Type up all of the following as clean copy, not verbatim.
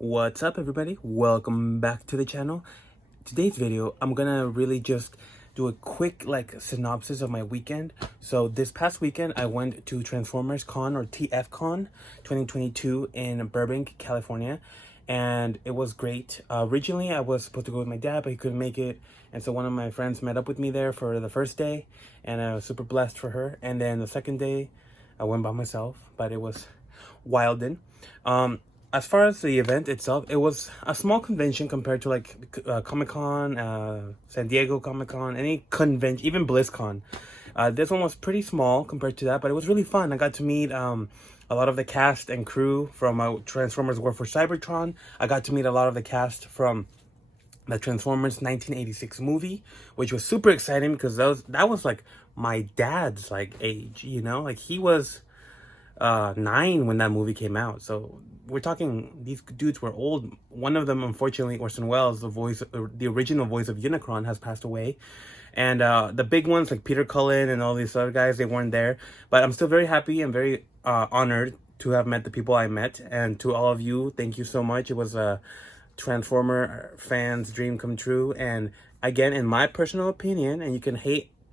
What's up, everybody? Welcome back to the channel. Today's video, I'm gonna really just do a quick synopsis of my weekend. So this past weekend I went to Transformers Con, or TFCon 2022 in Burbank, California, and it was great. Originally I was supposed to go with my dad, but he couldn't make it, and so one of my friends met up with me there for the first day, and I was super blessed for her. And then the second day I went by myself, but it was wildin'. As far as the event itself, it was a small convention compared to Comic-Con, San Diego Comic-Con, any convention, even BlizzCon. This one was pretty small compared to that, but it was really fun. I got to meet a lot of the cast and crew from Transformers War for Cybertron. I got to meet a lot of the cast from the Transformers 1986 movie, which was super exciting because that was like my dad's age, you know? Like he was 9 when that movie came out. So we're talking, these dudes were old. One of them, unfortunately, Orson Welles, the original voice of Unicron, has passed away. And the big ones like Peter Cullen and all these other guys, they weren't there. But I'm still very happy and very honored to have met the people I met. And to all of you, thank you so much. It was a Transformer fans' dream come true. And again, in my personal opinion, and you can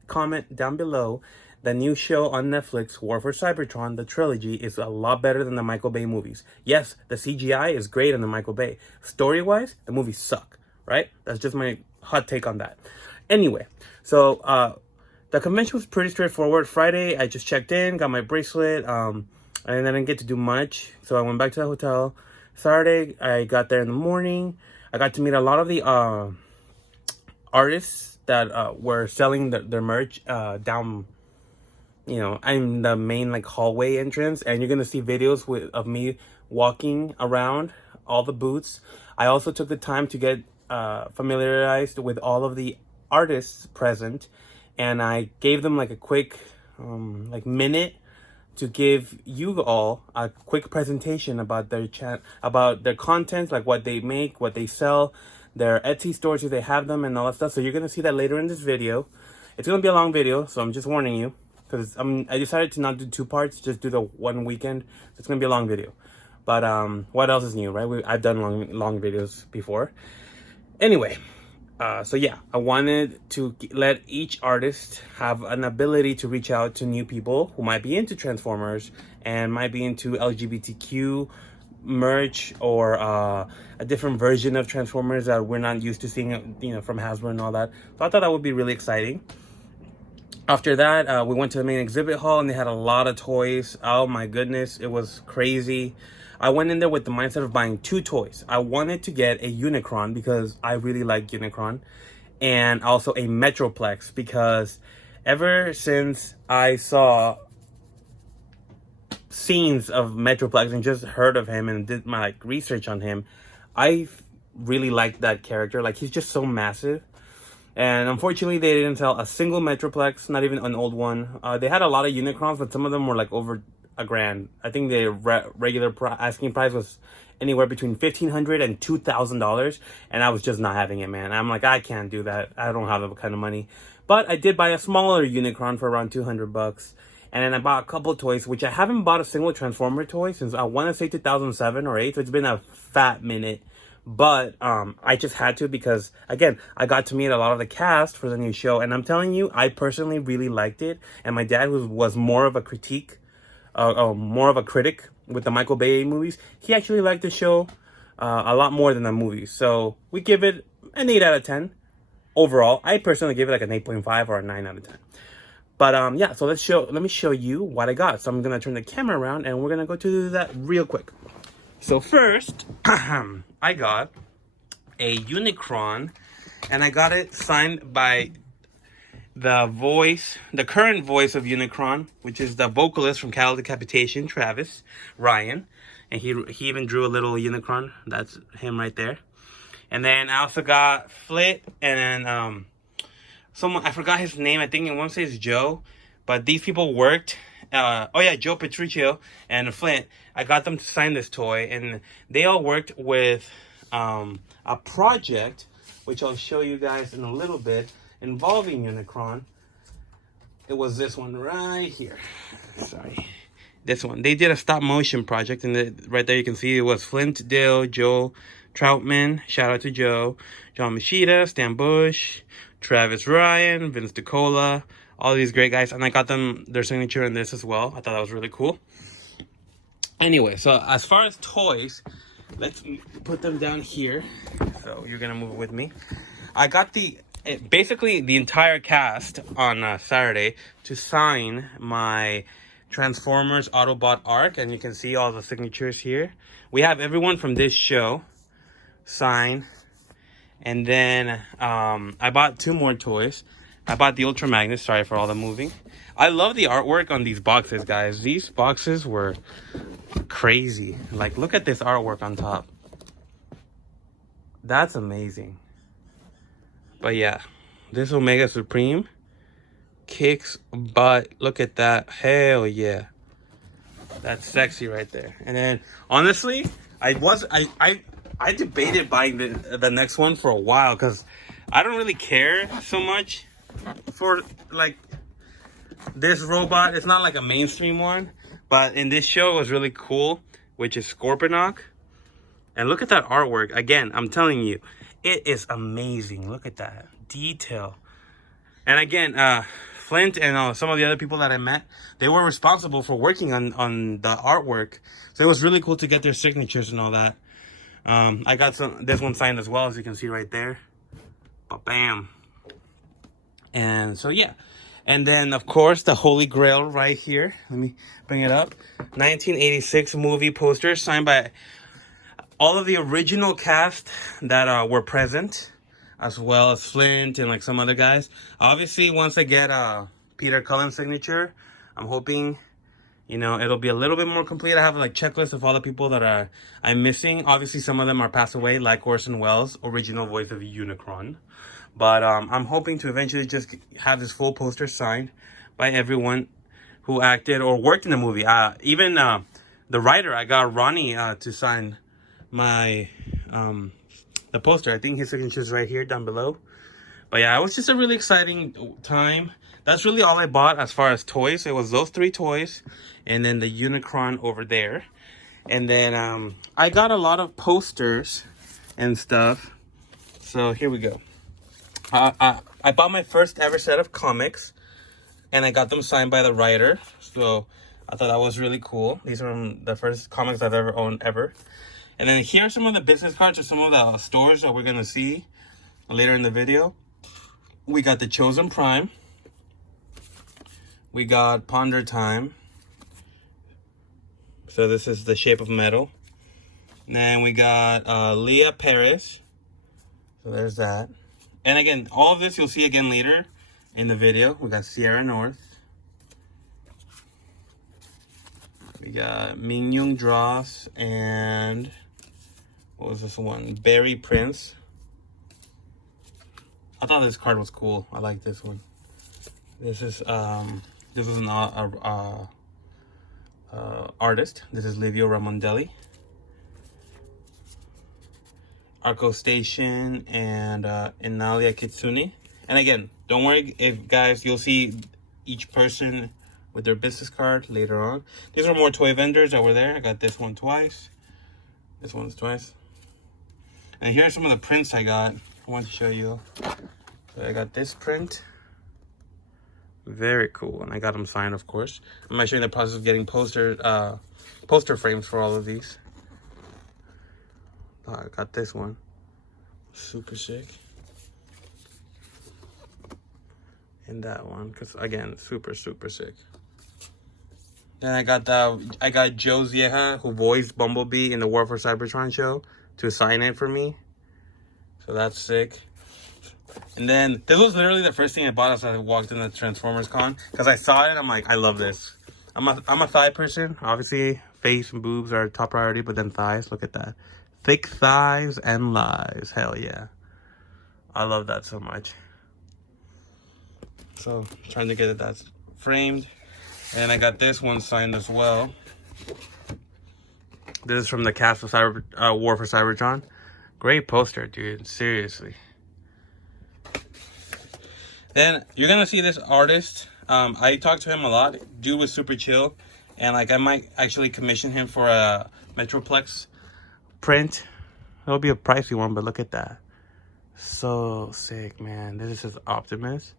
comment down below, the new show on Netflix, War for Cybertron, the trilogy, is a lot better than the Michael Bay movies. Yes, the CGI is great in the Michael Bay. Story-wise, the movies suck, right? That's just my hot take on that. Anyway, so the convention was pretty straightforward. Friday, I just checked in, got my bracelet, and I didn't get to do much, so I went back to the hotel. Saturday, I got there in the morning. I got to meet a lot of the artists that were selling their merch down. You know, I'm the main hallway entrance, and you're gonna see videos of me walking around all the booths. I also took the time to get familiarized with all of the artists present, and I gave them a quick minute to give you all a quick presentation about their about their content, like what they make, what they sell, their Etsy stores if they have them, and all that stuff. So you're gonna see that later in this video. It's gonna be a long video, so I'm just warning you, because I decided to not do 2 parts, just do the one weekend. So it's gonna be a long video. But what else is new, right? I've done long videos before. Anyway, so yeah, I wanted to let each artist have an ability to reach out to new people who might be into Transformers and might be into LGBTQ merch, or a different version of Transformers that we're not used to seeing, you know, from Hasbro and all that. So I thought that would be really exciting. After that, we went to the main exhibit hall, and they had a lot of toys. Oh my goodness, it was crazy. I went in there with the mindset of buying 2 toys. I wanted to get a Unicron because I really like Unicron, and also a Metroplex, because ever since I saw scenes of Metroplex and just heard of him and did my research on him, I really liked that character. He's just so massive. And unfortunately, they didn't sell a single Metroplex, not even an old one. They had a lot of Unicrons, but some of them were over $1,000. I think the regular asking price was anywhere between $1,500 and $2,000, and I was just not having it, man. I'm like, I can't do that. I don't have that kind of money. But I did buy a smaller Unicron for around $200, and then I bought a couple toys, which I haven't bought a single Transformer toy since I want to say 2007 or 8. So it's been a fat minute. But I just had to, because again, I got to meet a lot of the cast for the new show, and I'm telling you, I personally really liked it. And my dad, who was more of a critic with the Michael Bay movies, he actually liked the show a lot more than the movies. So we give it an 8 out of 10 overall. I personally give it an 8.5 or a 9 out of 10. But yeah, so let me show you what I got. So I'm gonna turn the camera around, and we're gonna go to that real quick. So first, I got a Unicron, and I got it signed by the current voice of Unicron, which is the vocalist from Cattle Decapitation, Travis Ryan. And he even drew a little Unicron. That's him right there. And then I also got Flit, and then someone, I forgot his name. I think I want to say it's Joe. But these people worked. Joe Patricio and Flint. I got them to sign this toy, and they all worked with a project, which I'll show you guys in a little bit, involving Unicron. It was this one right here. Sorry. This one. They did a stop motion project, and right there you can see it was Flint Dill, Joe Troutman, shout out to Joe, John Machida, Stan Bush, Travis Ryan, Vince Dicola, all these great guys. And I got them their signature in this as well. I thought that was really cool. Anyway, so as far as toys, let's put them down here. So you're gonna move with me. I got basically the entire cast on Saturday to sign my Transformers Autobot arc, and you can see all the signatures here. We have everyone from this show sign, and then I bought 2 more toys. I bought the Ultra Magnus. Sorry for all the moving. I love the artwork on these boxes, guys. These boxes were crazy. Like, look at this artwork on top. That's amazing. But yeah, this Omega Supreme kicks butt. Look at that. Hell yeah. That's sexy right there. And then honestly, I debated buying the next one for a while, because I don't really care so much for like this robot. It's not like a mainstream one, but in this show it was really cool, which is Scorponok. And look at that artwork. Again, I'm telling you, it is amazing. Look at that detail. And again, Flint and some of the other people that I met, they were responsible for working on the artwork. So it was really cool to get their signatures and all that. I got this one signed as well, as you can see right there. Bam. And so yeah. And then of course the Holy Grail right here. Let me bring it up. 1986 movie poster signed by all of the original cast that were present, as well as Flint and like some other guys. Obviously, once I get Peter Cullen's signature, I'm hoping, you know, it'll be a little bit more complete. I have like checklist of all the people that I'm missing. Obviously, some of them are passed away, like Orson Welles, original voice of Unicron. But I'm hoping to eventually just have this full poster signed by everyone who acted or worked in the movie. Even the writer, I got Ronnie to sign my the poster. I think his signature is right here down below. But yeah, it was just a really exciting time. That's really all I bought as far as toys. It was those 3 toys and then the Unicron over there. And then I got a lot of posters and stuff. So here we go. I bought my first ever set of comics, and I got them signed by the writer. So I thought that was really cool. These are the first comics I've ever owned ever. And then here are some of the business cards of some of the stores that we're going to see later in the video. We got the Chosen Prime. We got Ponder Time. So this is the shape of metal. And then we got Leah Paris. So there's that. And again, all of this you'll see again later in the video. We got Sierra North. We got Min Young Dross and what was this one? Barry Prince. I thought this card was cool. I like this one. This is an artist. This is Livio Ramondelli. Arco Station and Inalia Kitsune. And again, don't worry if guys, you'll see each person with their business card later on. These are more toy vendors that were there. I got this one twice. This one's twice. And here's some of the prints I got. I want to show you. So I got this print. Very cool. And I got them signed, of course. I'm actually in the process of getting poster frames for all of these. Oh, I got this one. Super sick. And that one, because again, super sick. Then I got Joe Zieja, who voiced Bumblebee in the War for Cybertron show, to sign it for me. So that's sick. And then this was literally the first thing I bought as I walked in the Transformers Con, because I saw it. I'm like, I love this. I'm a thigh person. Obviously, face and boobs are top priority, but then thighs. Look at that. Thick thighs and lies. Hell yeah. I love that so much. So, trying to get that framed. And I got this one signed as well. This is from the cast of War for Cybertron. Great poster, dude. Seriously. Then, you're going to see this artist. I talked to him a lot. Dude was super chill. And like I might actually commission him for a Metroplex print. It'll be a pricey one, but look at that. So sick, man. This is his Optimus.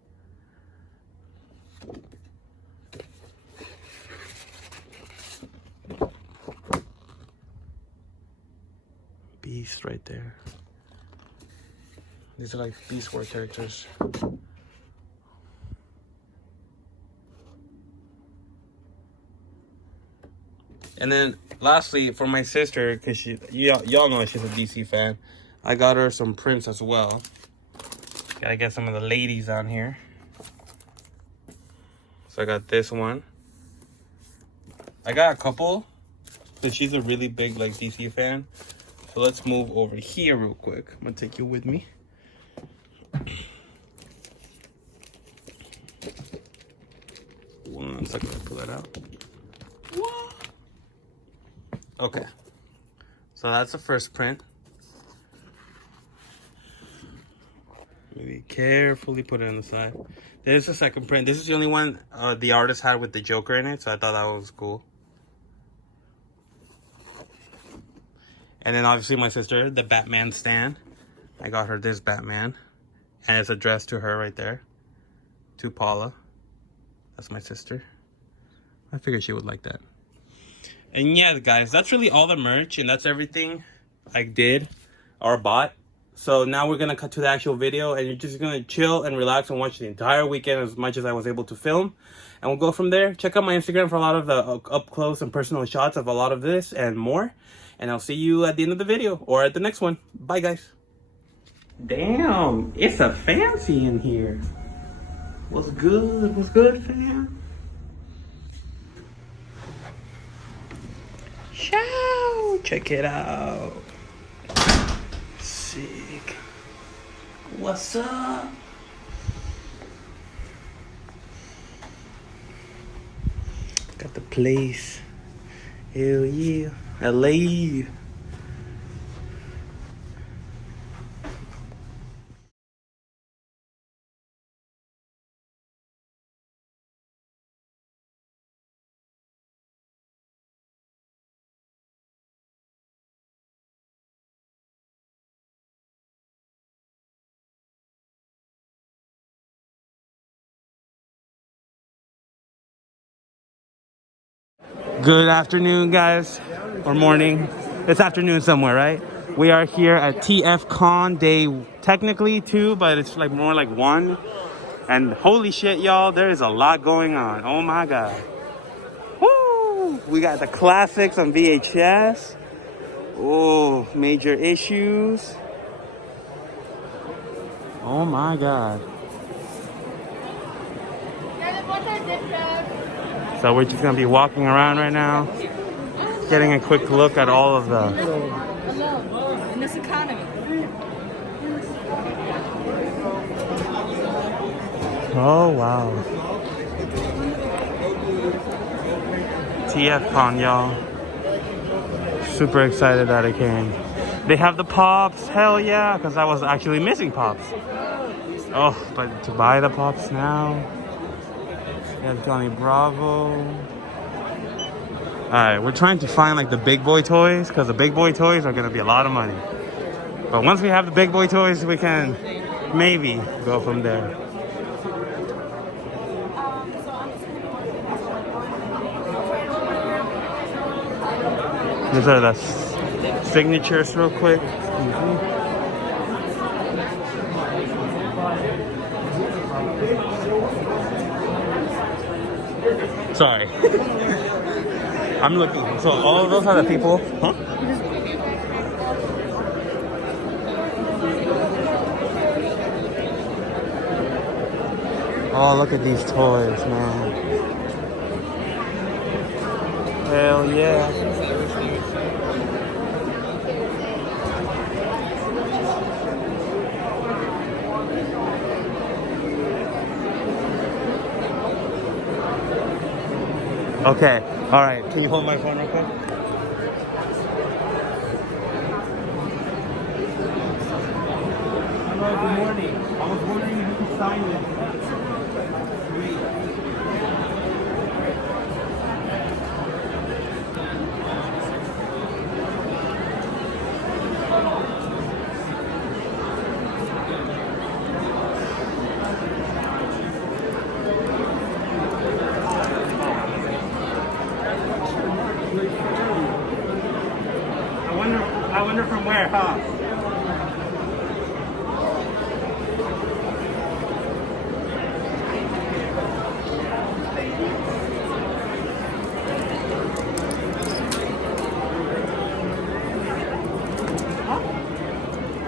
Beast right there. These are like Beast War characters. And then lastly, for my sister, because y'all know she's a DC fan, I got her some prints as well. Gotta get some of the ladies on here. So I got this one. I got a couple, but she's a really big like DC fan. So let's move over here real quick. I'm gonna take you with me. One second, I'll pull that out. What? Okay. So that's the first print. Maybe carefully put it on the side. There's the second print. This is the only one the artist had with the Joker in it, so I thought that was cool. And then obviously my sister, the Batman stand. I got her this Batman. And it's addressed to her right there. To Paula. That's my sister. I figured she would like that. And yeah, guys, that's really all the merch. And that's everything I did or bought. So now we're going to cut to the actual video. And you're just going to chill and relax and watch the entire weekend as much as I was able to film. And we'll go from there. Check out my Instagram for a lot of the up close and personal shots of a lot of this and more. And I'll see you at the end of the video or at the next one. Bye, guys. Damn, it's a fancy in here. What's good? What's good, fam? Ciao. Check it out. Sick. What's up? Got the place. Hell yeah. LA. Good afternoon, guys, or morning. It's afternoon somewhere, right? We are here at TFCon day technically 2, but it's like more like 1. And holy shit, y'all, there is a lot going on. Oh my god. Woo! We got the classics on VHS. Oh, major issues. Oh my god. So we're just gonna be walking around right now, getting a quick look at all of the. In this economy. Oh wow. TFCon, y'all. Super excited that it came. They have the pops, hell yeah, because I was actually missing pops. Oh, but to buy the pops now. We have Johnny Bravo. Alright, we're trying to find like the big boy toys, because the big boy toys are going to be a lot of money. But once we have the big boy toys, we can maybe go from there. These are the signatures real quick. Sorry. I'm looking. So all of those are the people. Huh? Oh, look at these toys, man. Hell yeah. Okay, all right. Can you hold my phone real quick? Hello, good morning. I was wondering if you could sign this. from where, huh?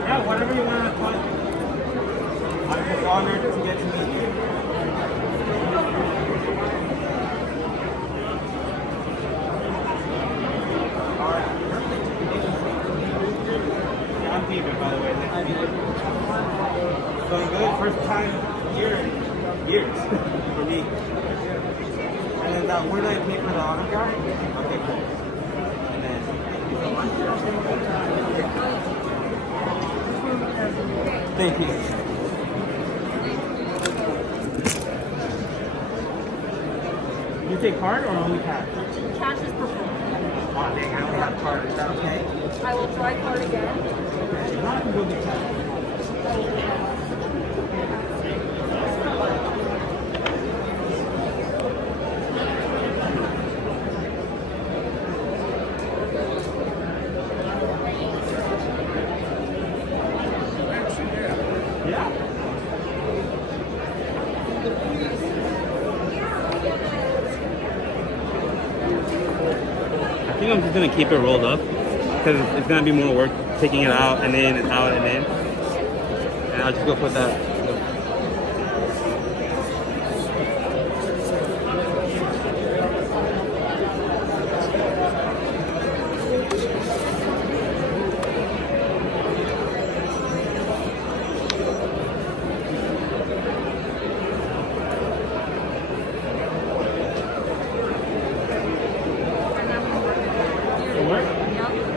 Yeah, whatever you want to call it. I'm just honored to get to meet you. Alright, perfect. Yeah, I'm David, by the way. Going good? First time years for me. And then where do I pay for the autograph? Okay, cool. And then, thank you. You take card or only cash? Cash is preferred. Oh dang, I only have card. Is that okay? I will try card again. Okay. Now I can go get cash. I think I'm just gonna keep it rolled up because it's gonna be more work taking it out and in and out and in. And I'll just go put that.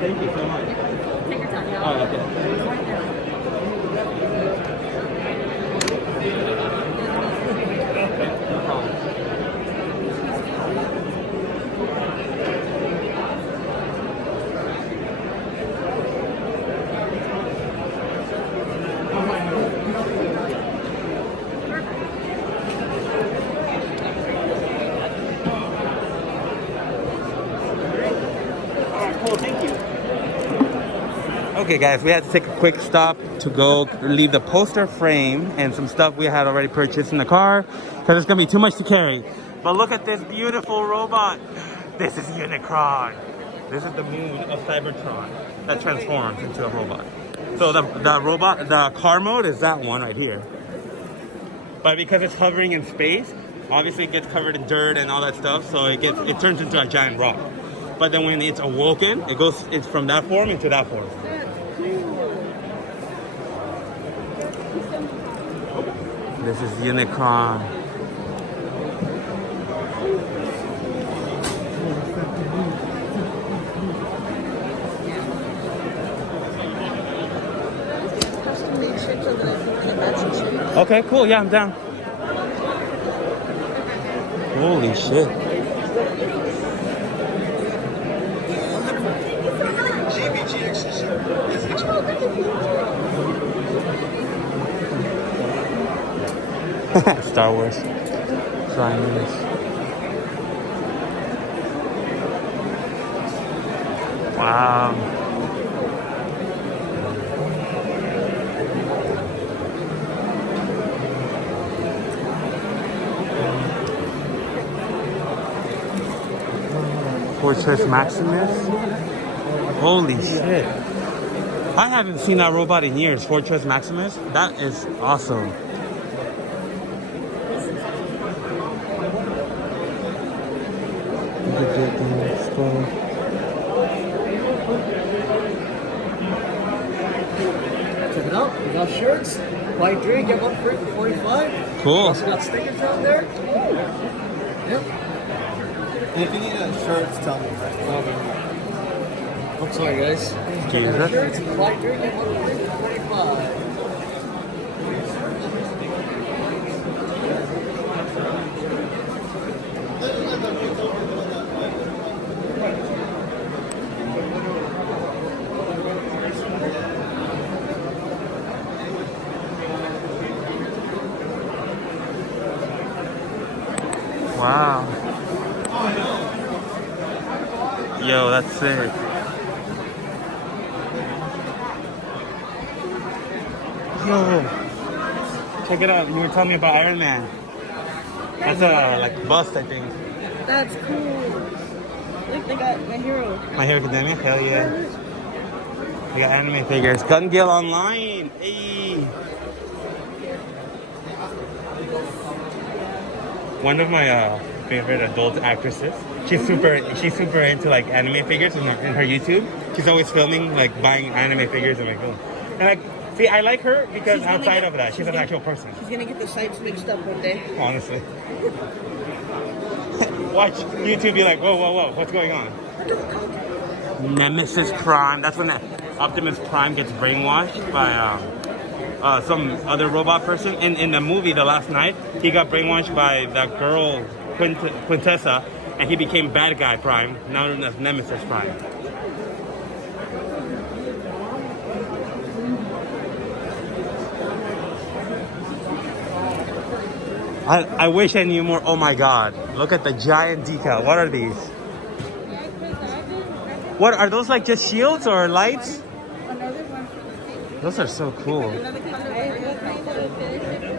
Thank you so much. Take your time, yeah. Oh, okay. No problem. Cool, thank you. Okay guys, we had to take a quick stop to go leave the poster frame and some stuff we had already purchased in the car because it's gonna be too much to carry. But look at this beautiful robot. This is Unicron. This is the moon of Cybertron that transforms into a robot. So the robot, the car mode is that one right here. But because it's hovering in space, obviously it gets covered in dirt and all that stuff, so it turns into a giant rock. But then when it's awoken, it's from that form into that form. This is Unicron. Okay, cool. Yeah, I'm down. Holy shit. Star Wars. Friedman's. Wow. Fortress Maximus. Holy shit. I haven't seen that robot in years. Fortress Maximus. That is awesome. Check it out. We got shirts. Buy drink, get one free for 45. Cool. Also got stickers down there. Yep. And if you need a shirt, tell me. I'm sorry, guys. Jesus. Shirts, buy drink, get one free for 45. Wow. Yo, that's sick. Yo, check it out. You were telling me about Iron Man. That's a like bust, I think. That's cool. Look, they got My Hero. My Hero Academia? Hell yeah. We got anime figures. Gun Gale Online. Hey. One of my favorite adult actresses. She's super into like anime figures in her YouTube. She's always filming like buying anime figures and like, oh. And like, see, I like her because outside of that, she's an actual person. She's gonna get the sites mixed up one day. Honestly. Watch YouTube be like, whoa, whoa, whoa, what's going on? Nemesis Prime. That's when Optimus Prime gets brainwashed by some other robot person. In the movie, The Last Night, he got brainwashed by that girl, Quintessa, and he became Bad Guy Prime, now known as Nemesis Prime. I wish I knew more. Oh my god. Look at the giant decal. What are these? What are those, like just shields or lights? Those are so cool.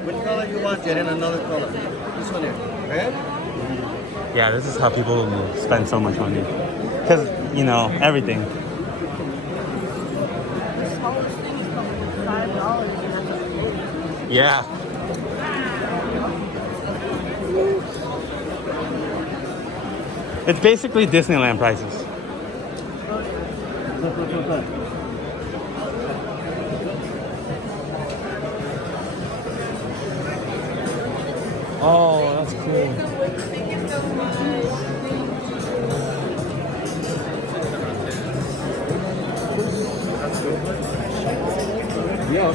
Which color you want? Get in another color. This one here. Red? Yeah, this is how people spend so much money. Because, you know, everything. This smallest thing is probably $5. Yeah. It's basically Disneyland prices. Oh, that's cool. Yeah,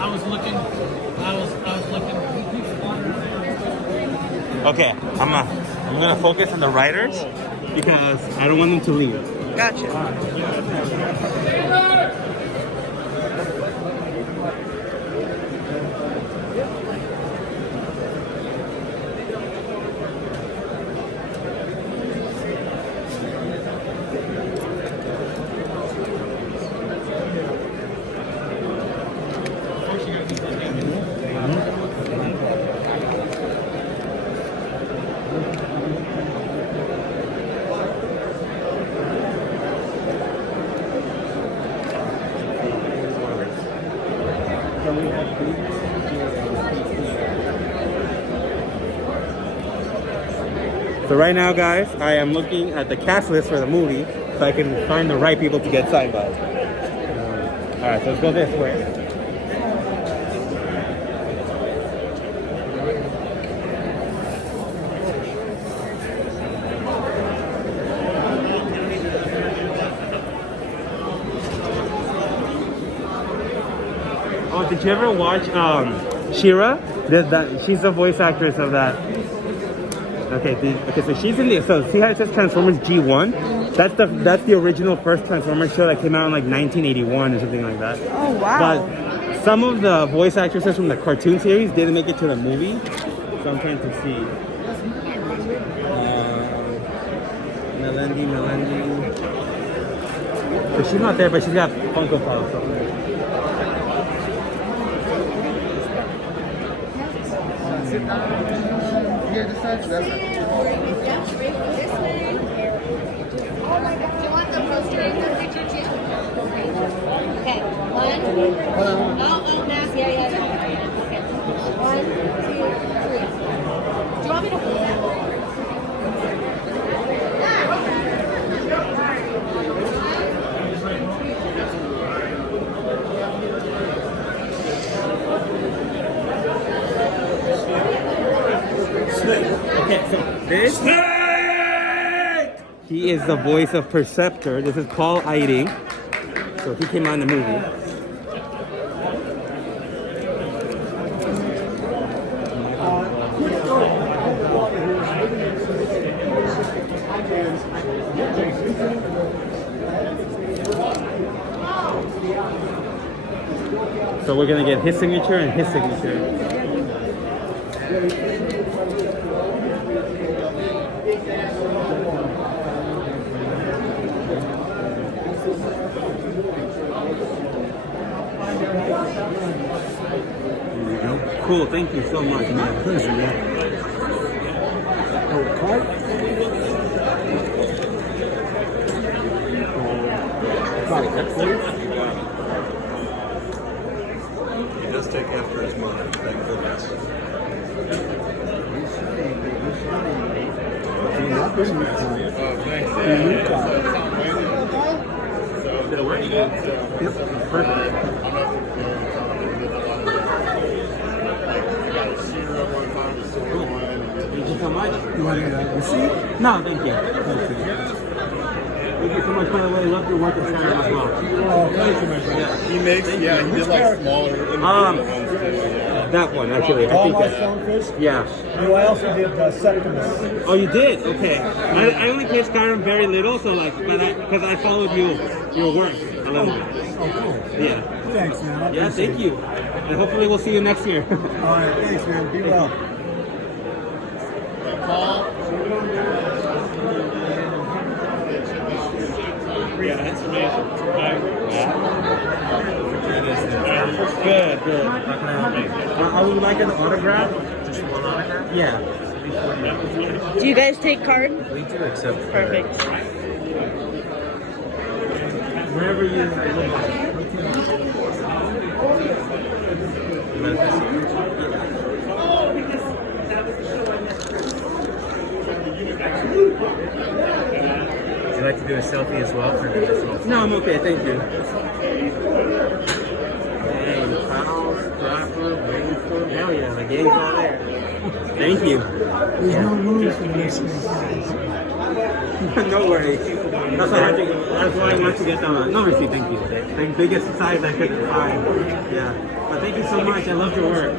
I was looking. Okay, I'm gonna focus on the riders because I don't want them to leave. Gotcha. So right now, guys, I am looking at the cast list for the movie so I can find the right people to get signed by. All right, so let's go this way. Oh, did you ever watch She-Ra? She's the voice actress of that. Okay, so she's in the, so see how it says Transformers G1? That's the original first Transformers show that came out in like 1981 or something like that. Oh, wow. But some of the voice actresses from the cartoon series didn't make it to the movie, so I'm trying to see. Melendy. So she's not there, but she's got Funko Pops. Here, this side, that side. Do you want the poster in the picture too? Okay, one. Oh, mask. Yeah. Okay. 1, 2, 3. Do you want me to hold that? Okay, so this he is the voice of Perceptor. This is Paul Eiding. So he came out in the movie. So we're gonna get his signature and his signature. cool. Thank you so much. My pleasure, man. Oh, card? Card, that's it? He does take after his mother, thank goodness. Yep, perfect. Thank you so much. You want to get a receipt? No, thank you. Thank you so much, by the way. I love your work in China as well. Oh, thank you, my friend. He makes, he did like smaller individual ones too. That one, actually. I All think my that. stonefish? Yeah. You know, I also did Septimus. Oh, you did? Okay. I only played Skyrim very little, so like, because I followed your work a little bit. Oh, cool. Yeah. Thanks, man. I Yeah, appreciate thank it. you. And hopefully we'll see you next year. All right, thanks, man. Be well. Good, good. I would like an autograph. Just one autograph? Yeah. Do you guys take card? We do accept. Perfect. Wherever you Would you like to do a selfie as well? No, I'm okay, thank you. Dang, House, Rapper, Rainford. Hell yeah, the game's all there. Thank you. There's no room for this. No worries. That's why I want to get them. No receipt, thank you. The biggest size I could find. Yeah. But thank you so much. I love your work.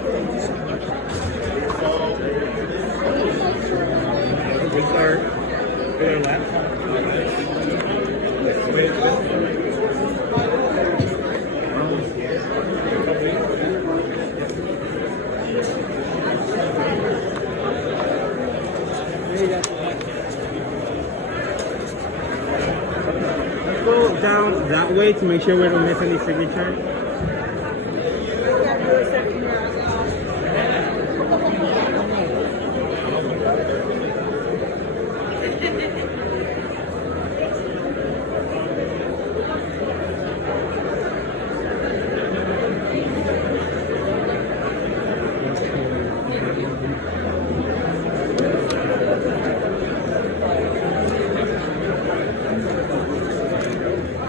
With our laptop. Let's go down that way to make sure we don't miss any signature.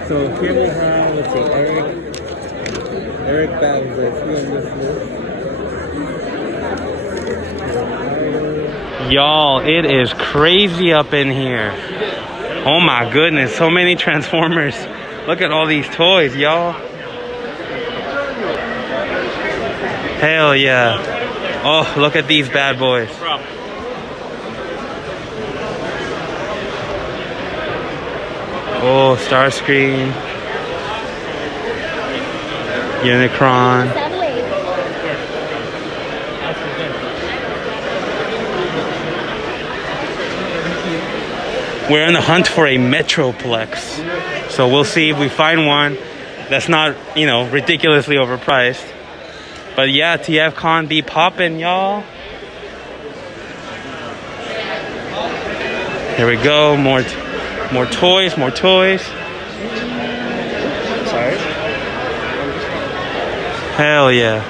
So here we have, let's see, Eric Babs, he on this list. Y'all, it is crazy up in here. Oh my goodness, so many Transformers. Look at all these toys, y'all. Hell yeah. Oh, look at these bad boys. Oh, Starscream, Unicron. We're on the hunt for a Metroplex, so we'll see if we find one that's not, you know, ridiculously overpriced. But yeah, TFCon be poppin', y'all. Here we go, more toys, more toys. Sorry. Hell yeah.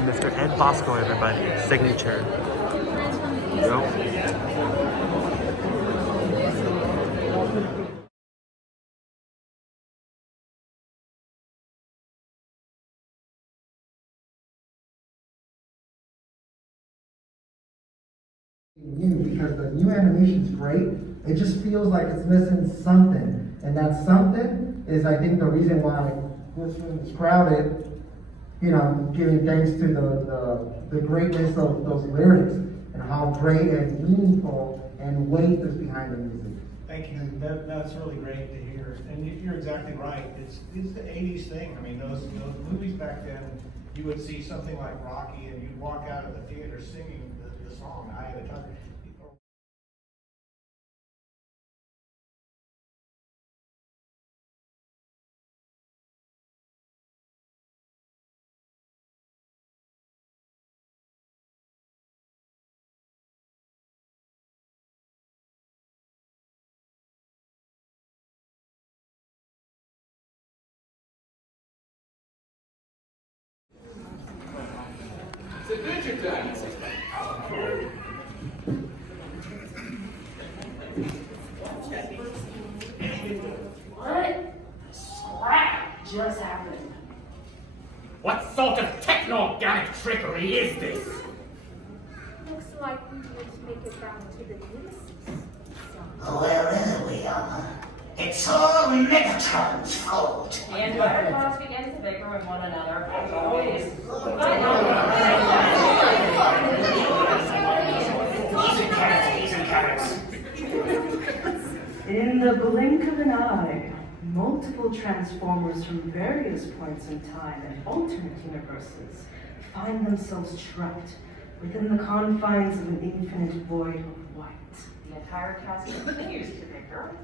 Mr. Ed Bosco, everybody. Signature. Yo. New because the new animation is great. It just feels like it's missing something, and that something is, I think, the reason why this room is crowded. You know, giving thanks to the greatness of those lyrics and how great and meaningful and weight is behind the music. Thank you. That's really great to hear. And you're exactly right. It's the 80s thing. I mean, those movies back then, you would see something like Rocky, and you'd walk out of the theater singing the song "Eye of the Tiger." What? Scrap just happened. What sort of techno-organic trickery is this? Looks like we need to make it down to the Ulysses. Wherever we are, it's all Megatron's fault. And whoever class begins to bicker with one another, as always. Easy carrots. In the blink of an eye, multiple Transformers from various points in time and alternate universes find themselves trapped within the confines of an infinite void of white. The entire cast continues to bicker.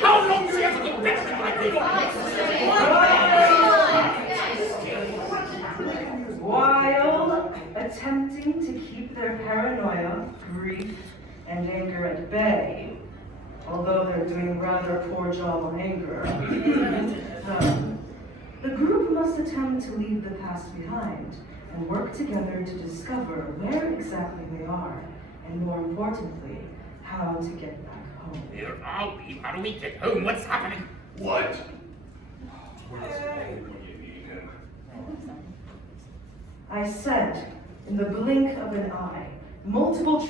How long do we have to keep bickering like this? While attempting to keep their paranoia, grief, and anger at bay, although they're doing a rather poor job on anger, the group must attempt to leave the past behind and work together to discover where exactly they are, and more importantly, how to get back home. Where are we? How do we get home? What's happening? What? I said, in the blink of an eye, multiple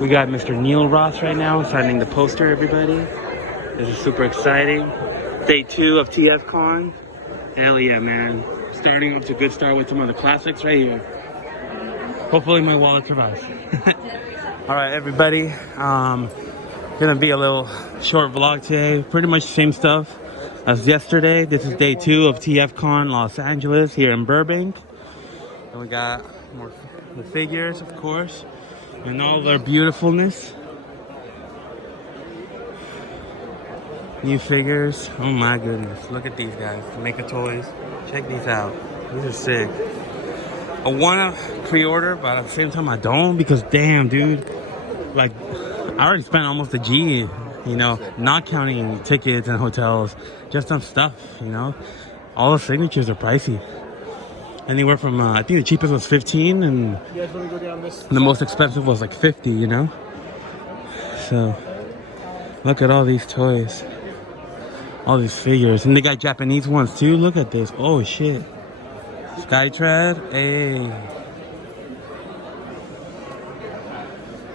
We got Mr. Neil Ross right now signing the poster, everybody. This is super exciting. Day 2 of TFCon. Hell yeah, man. Starting off to a good start with some of the classics right here. Hopefully my wallet survives. All right, everybody. Gonna be a little short vlog today. Pretty much the same stuff as yesterday. This is day 2 of TFCon Los Angeles here in Burbank. And we got more the figures, of course, and all their beautifulness. New figures. Oh my goodness. Look at these guys. Mecha Toys. Check these out. These are sick. I want to pre-order, but at the same time I don't, because damn, dude. Like, I already spent almost a G, you know, not counting tickets and hotels, just on stuff, you know. All the signatures are pricey. Anywhere from, I think the cheapest was 15, and the most expensive was like 50, you know. So, look at all these toys. All these figures. And they got Japanese ones too. Look at this. Oh, shit. Skytread. Hey.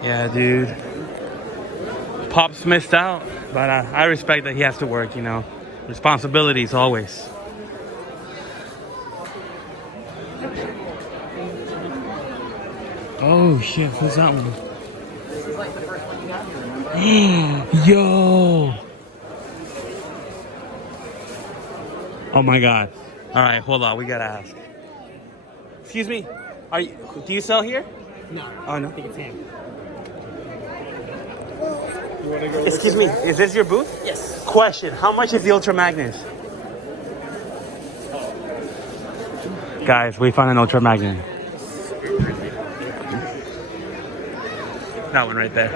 Yeah, dude. Pop's missed out. But I respect that he has to work, you know. Responsibilities always. Oh, shit. Who's that one? This is like the first one you got here, remember? Yo. Oh my god. Alright, hold on, we gotta ask. Excuse me, do you sell here? No. Oh no? I think it's him. Excuse me, is this your booth? Yes. Question, how much is the Ultra Magnus? Guys, we found an Ultra Magnus. That one right there.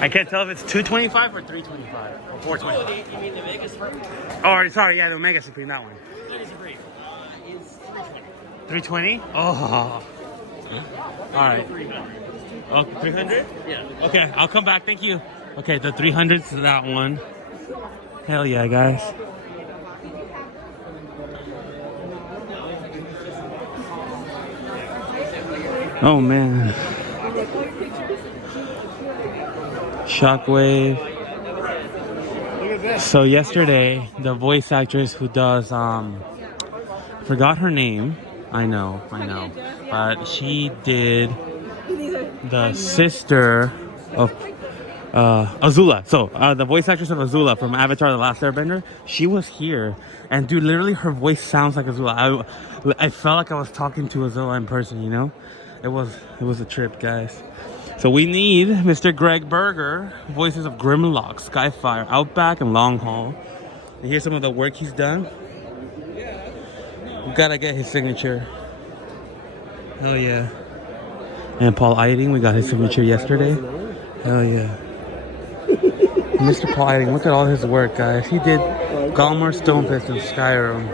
I can't tell if it's 225 or 325 or 425. You mean the Mega Supreme? Oh, sorry, yeah, the Mega Supreme, that one. Mega Supreme is 320? 320. Oh. All right. 300. Oh, 300? Yeah. Okay, I'll come back. Thank you. Okay, the 300's that one. Hell yeah, guys. Oh, man. Shockwave. So yesterday, the voice actress who does, forgot her name. I know. But she did the sister of Azula. So the voice actress of Azula from Avatar: The Last Airbender, she was here, and dude, literally her voice sounds like Azula. I felt like I was talking to Azula in person, you know. It was a trip, guys. So we need Mr. Greg Berger, voices of Grimlock, Skyfire, Outback, and Long Haul. And here's some of the work he's done. We gotta get his signature. Hell yeah. And Paul Eiding, we got his signature yesterday. Hell yeah. Mr. Paul Eiding, look at all his work, guys. He did Galmar, Stonefist, and Skyrim.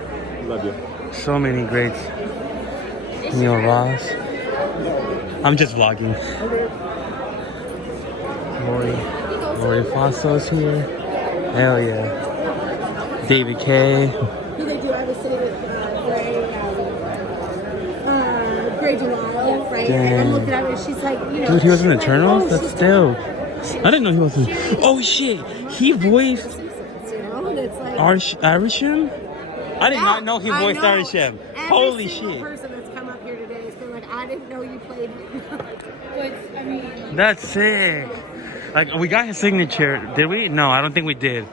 Love you. So many greats. Neil Ross. I'm just vlogging. Lori Fosso's here. Hell yeah. David K. Who they do? I was sitting with Gray Delano, right? And I'm looking at her, and she's like, you know. Dude, he was in like, Eternals? oh, That's dope. I didn't know he was in. Oh shit! He voiced Arishem? I did not know he voiced Arishem. Holy shit! Person that's come up here today has been like, I didn't know you played. But I mean, That's sick. Like, we got his signature. Did we? No, I don't think we did.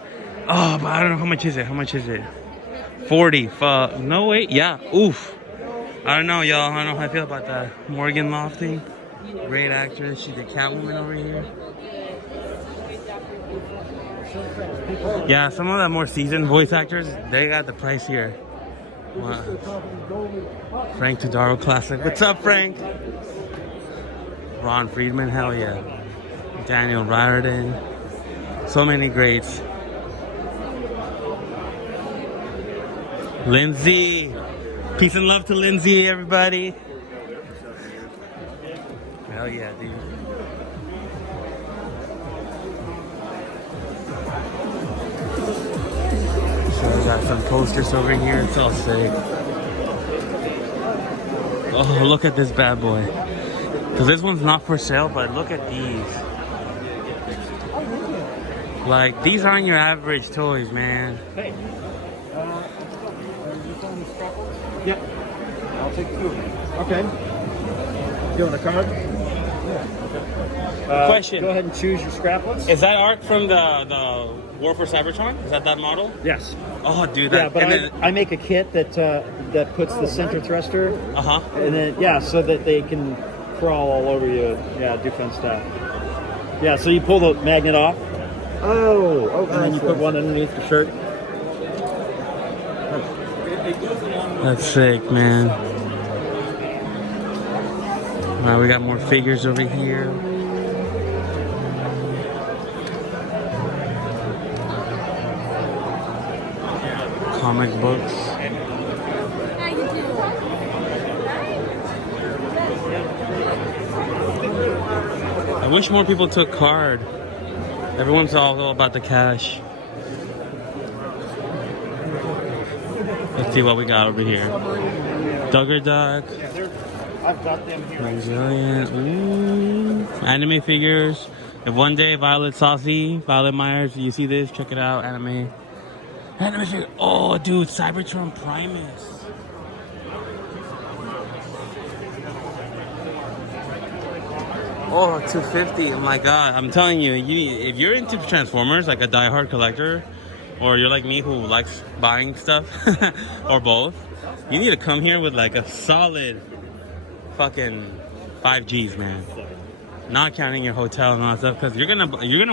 Oh, but I don't know how much is it. How much is it? 40. No wait. Yeah. Oof. I don't know, y'all. I don't know how I feel about that. Morgan Lofty, great actress. She did Catwoman over here. Yeah, some of the more seasoned voice actors, they got the price here. Wow. Frank Tudaro classic. What's up, Frank? Ron Friedman, hell yeah. Daniel Riordan. So many greats. Lindsay. Peace and love to Lindsay, everybody. Hell yeah, dude. So we got some posters over here. It's all sick. Oh, look at this bad boy. Because this one's not for sale, but look at these. Like, these aren't your average toys, man. Hey. Yep. I'll take two. Okay. You want a card? Yeah. Question. Go ahead and choose your scraplets. Is that art from the War for Cybertron? Is that model? Yes. Oh, dude. Yeah, but I make a kit that puts the center thruster. And then, so that they can crawl all over you. Yeah, do fun stuff. Yeah, so you pull the magnet off. Oh, and then you put one underneath the shirt. That's sick, man. Alright, we got more figures over here. Comic books. how you doing? I wish more people took card. Everyone's all about the cash. Let's see what we got over here. Duggar Duck. I've got them here. Resilient. Anime figures. If one day Violet Saucy, Violet Myers, you see this, check it out. Anime figure. Oh, dude, Cybertron Primus. Oh, 250. Oh my god. I'm telling you, if you're into Transformers, like a diehard collector, or you're like me who likes buying stuff, or both, you need to come here with like a solid fucking 5 G's, man. Not counting your hotel and all that stuff, because you're gonna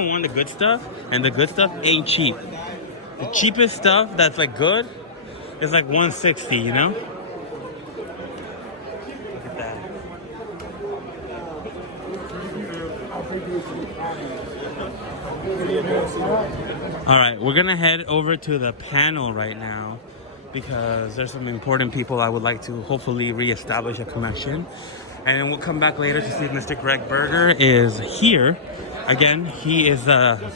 want the good stuff, and the good stuff ain't cheap. The cheapest stuff that's like good is like 160, you know? Look at that. Alright, we're gonna head over to the panel right now because there's some important people I would like to hopefully re-establish a connection. And then we'll come back later to see if Mr. Greg Berger is here. Again, he is the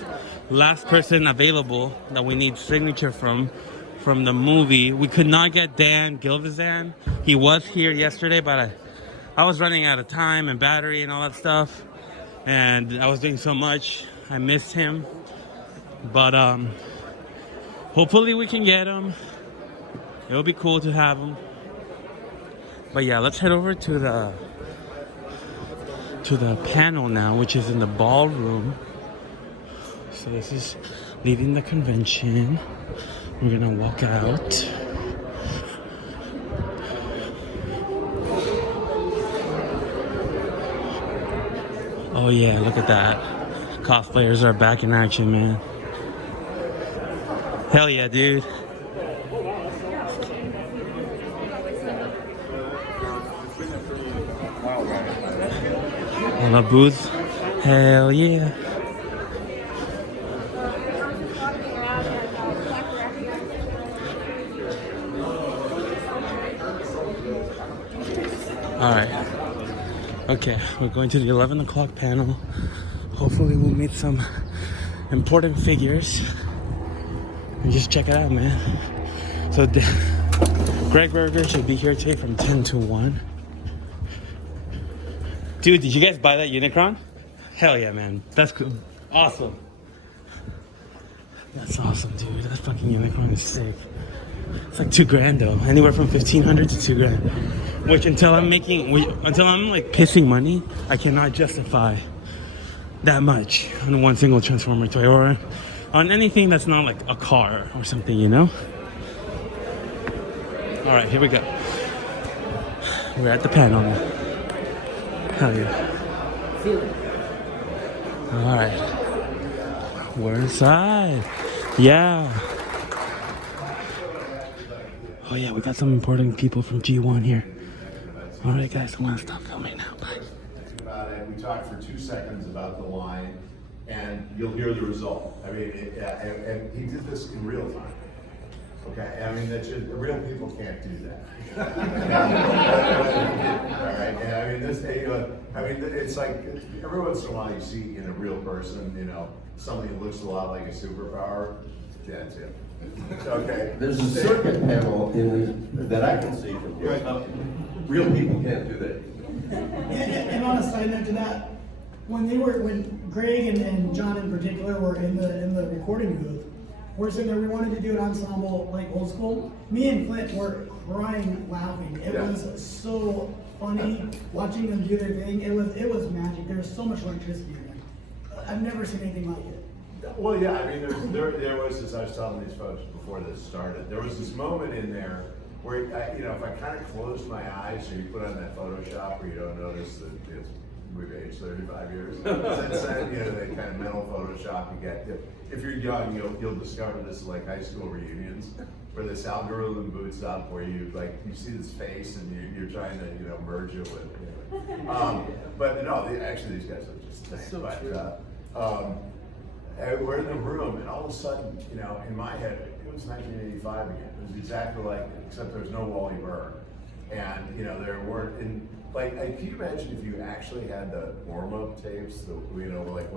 last person available that we need signature from the movie. We could not get Dan Gilvizan. He was here yesterday, but I was running out of time and battery and all that stuff. And I was doing so much. I missed him. But hopefully we can get him. It would be cool to have him. But yeah, let's head over to the panel now, which is in the ballroom. so this is leaving the convention. We're gonna walk out. Oh yeah, look at that. Cosplayers are back in action, man. Hell yeah, dude. On the booth. Hell yeah. Alright. Okay, we're going to the 11 o'clock panel. Hopefully we'll meet some important figures. And just check it out, man. So Greg Burger should be here today from 10 to 1. Dude, did you guys buy that Unicron? Hell yeah, man. That's cool. Awesome. That's awesome, dude. That fucking Unicron is sick. It's like $2,000 though. Anywhere from $1,500 to $2,000. Which until I'm like pissing money, I cannot justify that much on one single Transformer toy or on anything that's not like a car or something, you know? Alright, here we go. We're at the panel now. Hell yeah. Alright. We're inside. Yeah. Oh yeah, we got some important people from G1 here. Alright guys, I'm gonna stop filming now. Bye. We talked for 2 seconds about the line, and you'll hear the result. I mean, and he did this in real time. Okay, I mean, that's just, real people can't do that. All right, and I mean, it's like every once in a while you see in a real person, you know, something that looks a lot like a superpower. That's it. Okay. There's a circuit panel that I can see from here. Real people can't do that. And on a side note to that, when Greg and John in particular were in the recording booth, we're sitting there, we wanted to do an ensemble like old school. Me and Clint were crying, laughing. It was so funny watching them do their thing. It was magic. There was so much electricity in it. I've never seen anything like it. Well, yeah, I mean, there was this, I was telling these folks before this started, there was this moment in there where, you know, if I kind of closed my eyes or you put on that Photoshop where you don't notice that we've aged 35 years, since then, you know, that kind of mental Photoshop you get. If you're young, you'll discover this like high school reunions where this algorithm boots up where you see this face and you're trying to, you know, merge it with, you know. But no, actually these guys are just so we're in the room, and all of a sudden, you know, in my head, it was 1985 again. It was exactly like it, except there was no Wally Burr. And, you know, there weren't, can you imagine if you actually had the warm-up tapes, you know, like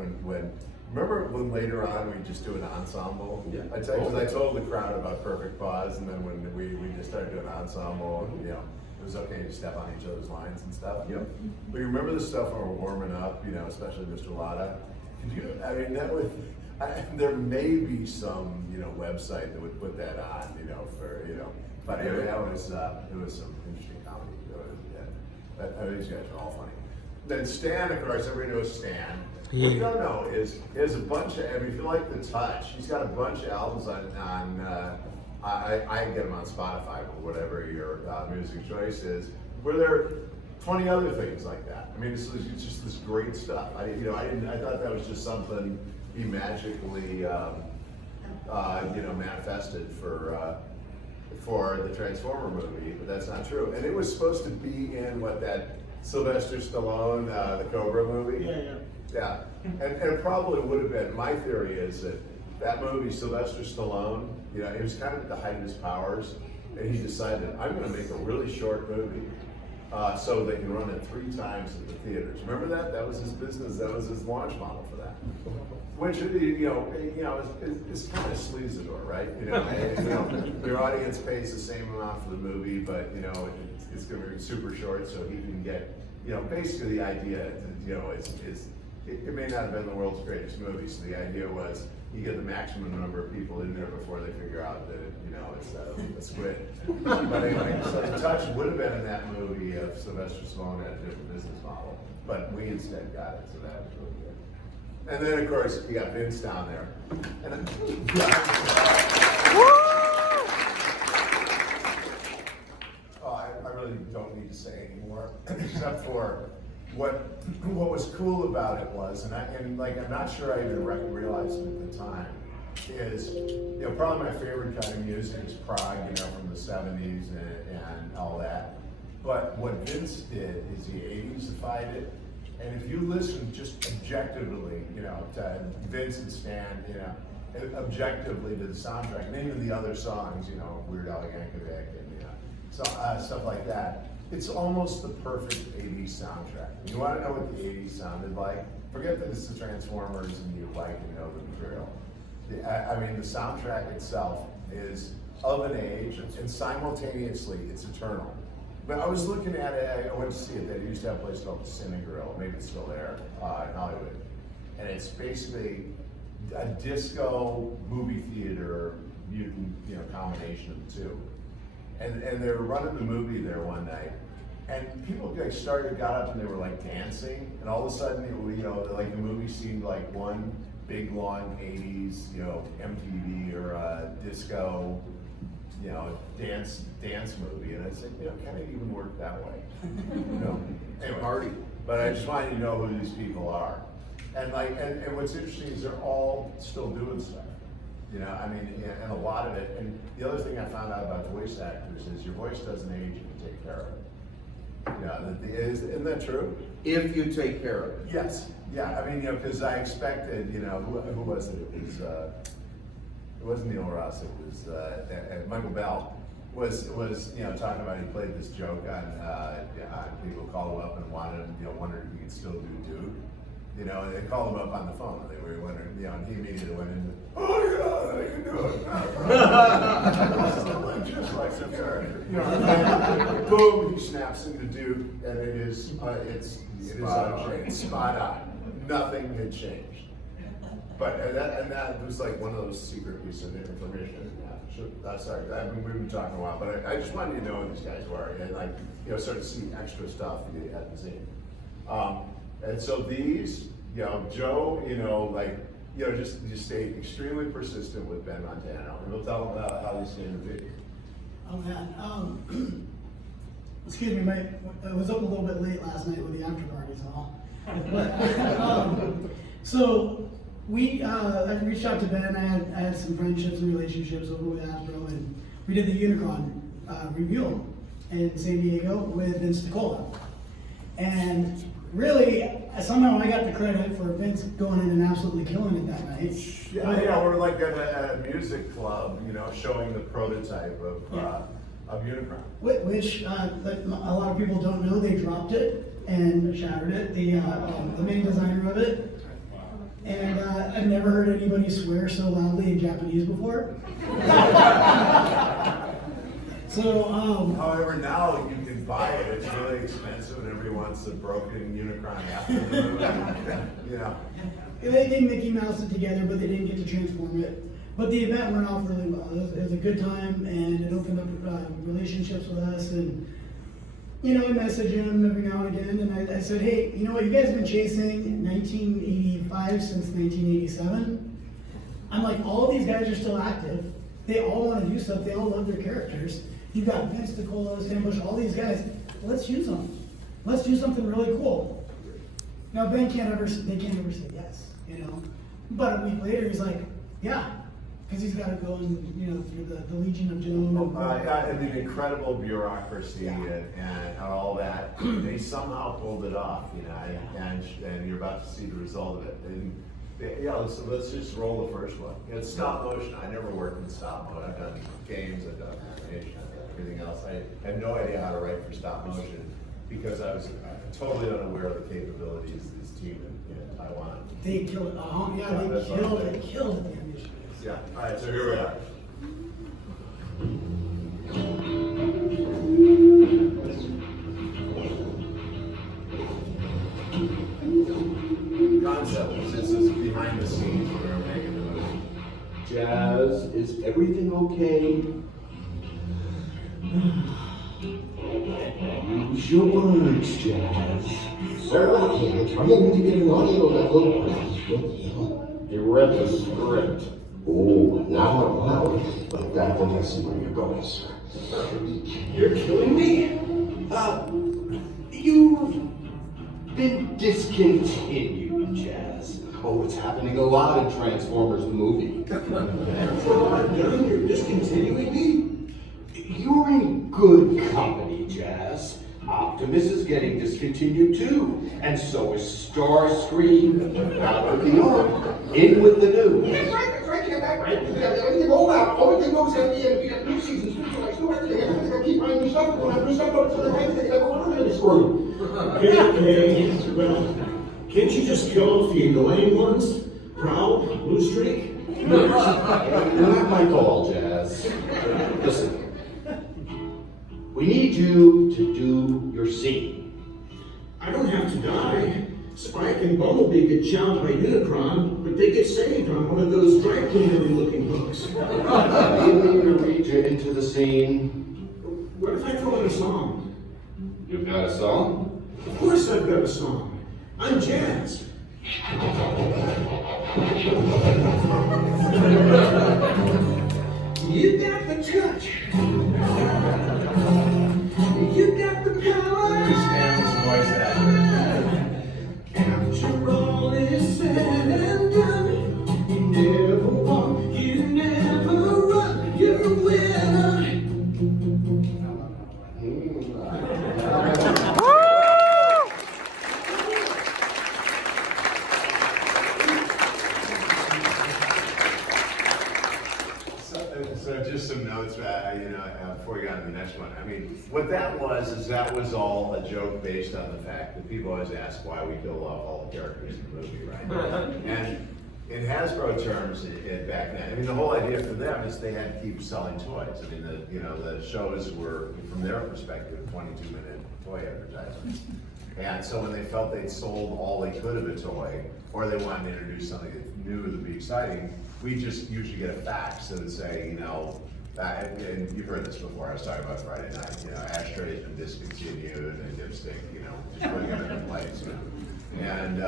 remember when later on we just do an ensemble? Yeah. I told the crowd about Perfect Pause, and then when we just started doing ensemble, and, you know, it was okay to step on each other's lines and stuff. Yep. But you remember the stuff when we're warming up, you know, especially Mr. Latta? I mean, there may be some, you know, website that would put that on, you know, for, you know, but it was some interesting comedy. These guys are all funny. Then Stan, of course, everybody knows Stan. Yeah. What you don't know is he has a bunch of, I mean, if you like The Touch, he's got a bunch of albums on I get them on Spotify or whatever your music choice is, where there are 20 other things like that. I mean, it's just this great stuff. I thought that was just something he magically, manifested for the Transformer movie, but that's not true. And it was supposed to be in that Sylvester Stallone, the Cobra movie. Yeah. And it probably would have been. My theory is that movie, Sylvester Stallone, you know, it was kind of at the height of his powers, and he decided, I'm going to make a really short movie. So they can run it 3 times at the theaters. Remember that? That was his business. That was his launch model for that. Which it's kind of sleazador, right? You know, your audience pays the same amount for the movie, but you know it's going to be super short, so he can get, you know, basically the idea, you know, it may not have been the world's greatest movie. So the idea was you get the maximum number of people in there before they figure out that it's a squid. But anyway, so The Touch would have been in that movie if Sylvester Stallone had a different business model, but we instead got it, so that was really good. And then, of course, you got Vince down there. And then, I really don't need to say anymore, except for what was cool about it was, and I'm not sure I even realized it at the time, is, probably my favorite kind of music is prog, from the 70s and all that. But what Vince did is he 80s-ified it. And if you listen just objectively, to Vince and Stan, objectively to the soundtrack, and even the other songs, Weird Al Yankovic and stuff like that, it's almost the perfect 80s soundtrack. You want to know what the 80s sounded like? Forget that it's the Transformers and you know the material. I mean, the soundtrack itself is of an age, and simultaneously, it's eternal. But I was looking at it, I went to see it, they used to have a place called the Cinegrill, maybe it's still there, in Hollywood. And it's basically a disco movie theater mutant, combination of the two. And they were running the movie there one night, and people got up and they were like dancing, and all of a sudden, like the movie seemed like one big long 80s, MTV or disco, dance movie, and I said, can it even work that way? Anyway, party. But I just wanted you to know who these people are, and and what's interesting is they're all still doing stuff. And a lot of it. And the other thing I found out about voice actors is your voice doesn't age if you take care of it. Isn't that true? If you take care of it. Yes. Yeah. I mean, because I expected, who was it? It wasn't Neil Ross. It was Michael Bell was talking about, he played this joke on people called him up and wondered if he could still do Dude. And they called him up on the phone, and they were wondering, and he immediately went into, oh yeah, I can do it. Just like the character. And boom, he snaps into Dude, and it is unchanged, spot on. Nothing had changed. But that was like one of those secret pieces of information. Sorry, we've been talking a while, but I just wanted you to know who these guys were, and sort of see extra stuff that you hadn't seen. And so these, Joe, just stayed extremely persistent with Ben Montano, and we'll tell them about how these came to be. Oh man, excuse me, I was up a little bit late last night with the after parties and all. But, so I reached out to Ben. I had some friendships and relationships over with Hasbro, and we did the Unicron review in San Diego with Vince Dicola. And really, somehow I got the credit for Vince going in and absolutely killing it that night. Yeah, we're like at a music club, showing the prototype of Unicron. Which a lot of people don't know, they dropped it and shattered it, the main designer of it. And I've never heard anybody swear so loudly in Japanese before. So, however, now you can buy it. It's really expensive, and everybody wants a broken Unicron after the movie. They Mickey Mouse it together, but they didn't get to transform it. But the event went off really well. It was a good time, and it opened up relationships with us. And I message him every now and again, and I said, hey, you know what? You guys have been chasing 1985 since 1987. I'm like, all of these guys are still active. They all want to do stuff. They all love their characters. You've got Vince Dicola, Stan Bush, all these guys. Let's use them. Let's do something really cool. Now Ben they can't ever say yes, But a week later, he's like, yeah, because he's got to go and through the Legion of Doom. And the incredible bureaucracy and all that. They somehow pulled it off, and you're about to see the result of it. So let's just roll the first one. It's stop motion. I never worked in stop motion. I've done games, I've done animation, I've done everything else. I had no idea how to write for stop motion because I was totally unaware of the capabilities of this team in Taiwan. They killed it. They killed it. Yeah. All right. So here we are. Concept is this is behind the scenes where we're making the movie. Jazz, is everything okay? Use your words, Jazz. So I can't try to get an audio level with you. You read the script. Oh, not out loud, but that one I see where you're going, sir. You're killing me? You've been discontinued, Jazz. Oh, it's happening a lot in Transformers the movie. After all I've done, you're discontinuing me? You're in good company, Jazz. Optimus is getting discontinued too, and so is Starscream. Out with the old, in with the new. That's right, get that right. Everything old out, everything goes at the end, new seasons, new lights, new everything. I gotta keep buying new stuff, when I do stuff, so the next thing, we're gonna be screwed. Okay, well, can't you just kill off the annoying ones? Prowl, blue streak? Not my call, Jazz. Listen. We need you to do your scene. I don't have to die. Spike and Bumblebee get challenged by Unicron, but they get saved on one of those dry cleaner-looking hooks. We need to read you into the scene. What if I throw in a song? You've got a song? Of course I've got a song. I'm Jazz. You got the touch. You got the power. After all is said and done, you never walk, you never run, you're a winner. So just some notes, before we got to the next one. I mean, what that was is that was all a joke based on the fact that people always ask why we killed off all the characters in the movie, right? And in Hasbro terms, back then, I mean, the whole idea for them is they had to keep selling toys. I mean, the shows were, from their perspective, 22-minute toy advertisements. And so when they felt they'd sold all they could of a toy, or they wanted to introduce something new that would be exciting, we just usually get a fax that would say, and you've heard this before, I was talking about Friday night, Ashtray's been discontinued, and Dipstick, just putting them in place. And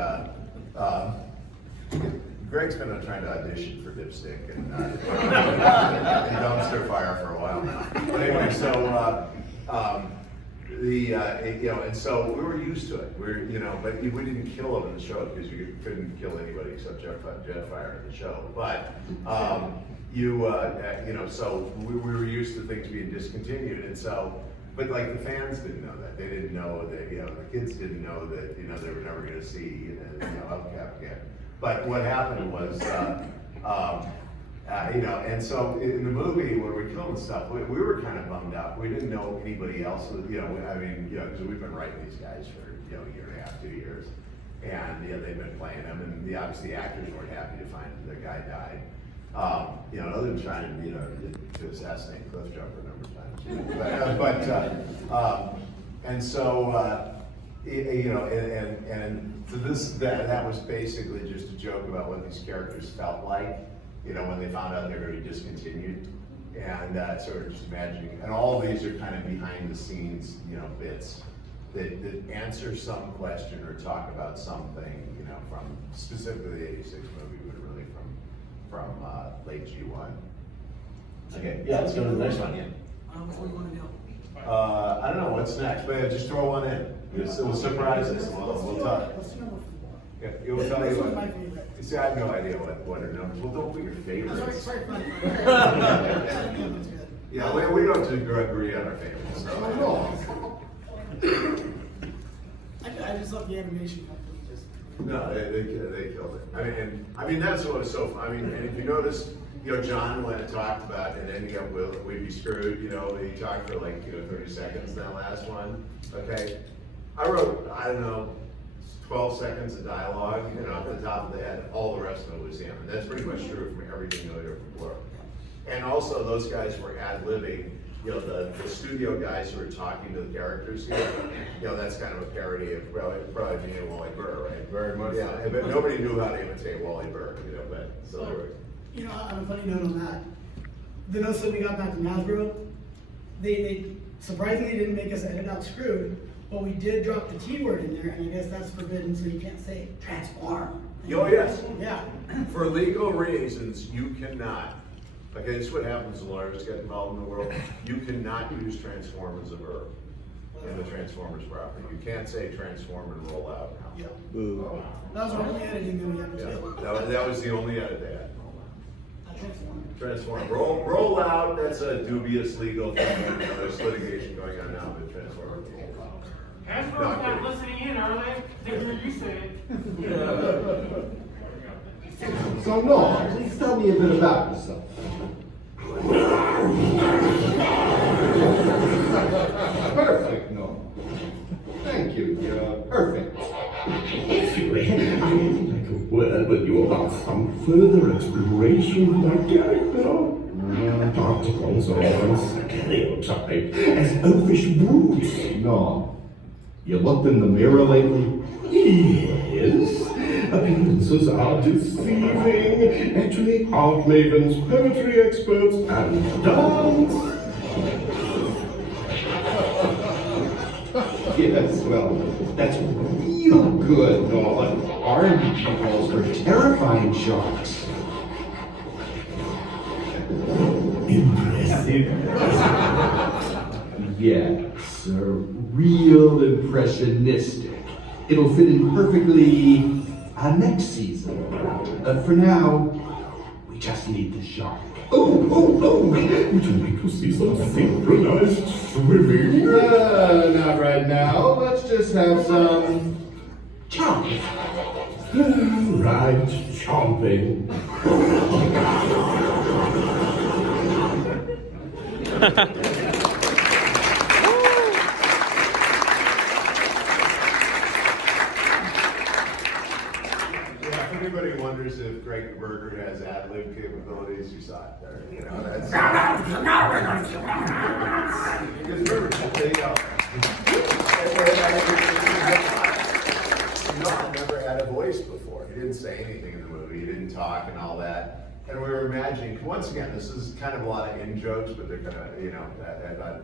Greg's been trying to audition for Dipstick and Dumpster Fire for a while now. But anyway, so and so we were used to it. But we didn't kill him in the show because you couldn't kill anybody except Jetfire in the show. But so we were used to things being discontinued, and so. But like the fans didn't know that. They didn't know that. The kids didn't know that. They were never going to see Hubcap again. But what happened was. And so in the movie, when we were killing stuff, we were kind of bummed out. We didn't know anybody else, because we've been writing these guys for, a year and a half, 2 years. And, they've been playing them, and obviously the actors weren't happy to find that the guy died. Other than trying, to assassinate Cliffjumper a number of times. And so, and to this, that was basically just a joke about what these characters felt like. When they found out they were going to be discontinued, and sort of just imagining, and all of these are kind of behind the scenes, bits that answer some question or talk about something, from specifically the '86 movie, but really from late G1. Okay, yeah, let's go to the next one. Yeah. What do you want to do? I don't know what's next, but just throw one in. We'll surprise us. We'll talk. Yeah, it will tell you what. See, I have no idea what her numbers. Well, don't put your favorites. Yeah, we don't agree on our favorites. So. I just love the animation company. No, they killed it. I mean that's what was so fun. And if you notice, John went and talked about it, ending up with "We'd Be Screwed." He talked for 30 seconds in that last one. Okay, I wrote 12 seconds of dialogue, off the top of the head. All the rest of it was him, and that's pretty much true from everything you heard before. And also, those guys were ad-libbing. The studio guys who were talking to the characters here. That's kind of a parody of probably being Wally Burr, right? Very much. Yeah, but nobody knew how to imitate Wally Burr. But so there was. On a funny note on that, the notes that we got back from Hasbro, they surprisingly didn't make us edit out Screwed, But we did drop the T word in there, and I guess that's forbidden, so you can't say transform. Oh, yes. Yeah. For legal reasons, you cannot. Okay, this is what happens when lawyers get involved in the world. You cannot use transform as a verb in the Transformers property. You can't say transform and roll out now. Yeah. That was our only editing that we had to do. That was the only edit they had. Transform. Roll out, that's a dubious legal thing. There's litigation going on now, but transform. Hasbro's not listening in, are they? They hear you say it. So, Noah, please tell me a bit about yourself. Perfect, Noah. Thank you. You're perfect. If you had like a word with you about some further exploration of my character. Opticons are once a stereotype as oafish brutes. No. You looked in the mirror lately? Yes. Appearances are deceiving. Actually, art mavens, poetry experts, and dance. Yes, well, that's real good, Noah. R&D calls for terrifying sharks. Impressive. Yes, real impressionistic. It'll fit in perfectly next season. For now, we just need the shark. Oh! Would you like to see some synchronized swimming? Not right now. Let's just have some chomp. Right, chomping. If anybody wonders if Greg Berger has ad-lib capabilities, you saw it there. You know, that's... Because remember, Noah never had a voice before. He didn't say anything in the movie. He didn't talk and all that. And we were imagining, once again, this is kind of a lot of in-jokes, but they're kind of, I thought,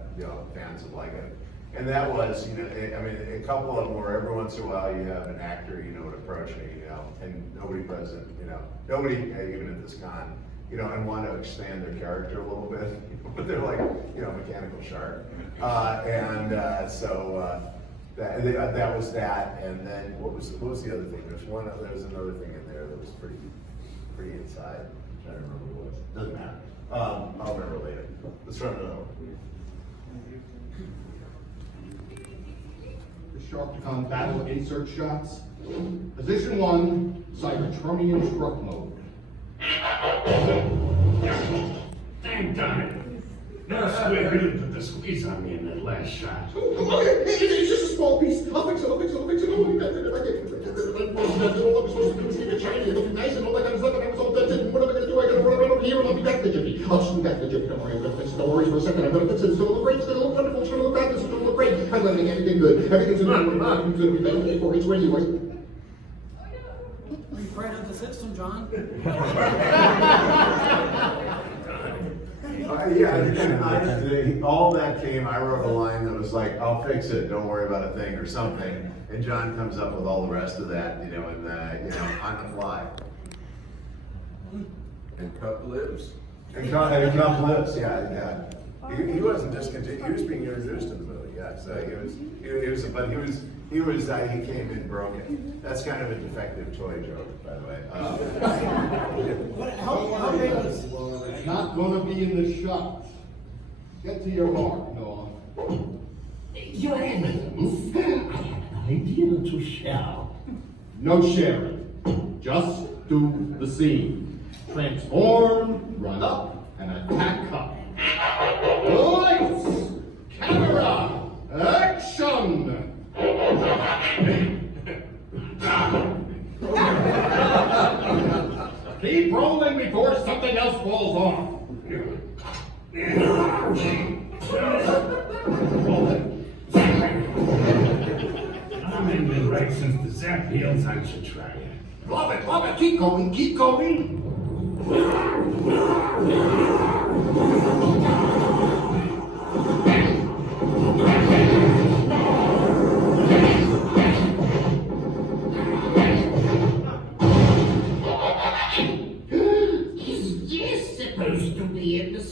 fans would like it. And that was, a couple of them where every once in a while you have an actor, would approach me, and nobody present, nobody, even at this con, and want to expand their character a little bit, but they're like, mechanical shark. That was that, and then what was the other thing? There was another thing in there that was pretty inside. I'm trying to remember what it was. Doesn't matter. I'll remember later. Let's run it over. Sharkticon battle insert shots. Position 1, Cybertronian truck mode. Dang darn it. No squid really put the squeeze on me in that last shot. It's just a small piece. I'll fix it. Don't worry about it. I'm supposed to be shiny and looking nice and all that kind of stuff, and I was all done. What am I going to do? I got to run around over here and I'll be back to Jiffy. I'll just be back to Jiffy. Don't worry, I'm going to fix it. Don't worry for a second. I'm going to fix it. It's going to look great. It's going to look wonderful. It's going to look fabulous. It's going to look great. I'm going to make everything good. Everything's going to be better before it's ready. Are you afraid of the system, John? And honestly, all that came, I wrote a line that was like, I'll fix it, don't worry about a thing or something. And John comes up with all the rest of that, on the fly. And Cup lives. And Cup lives, yeah. He wasn't discontinued, he was being introduced in the movie, yeah. So he came in broken. That's kind of a defective toy joke, by the way. How big was... It's not going to be in the shot. Get to your mark, Noah. Your Eminence, I have an idea to share. No sharing. Just do the scene. Transform, run up, and attack Cup. Lights, camera, action! Keep rolling before something else falls off. I'm been right since the Zap Heels, I should try it. Love it, keep going.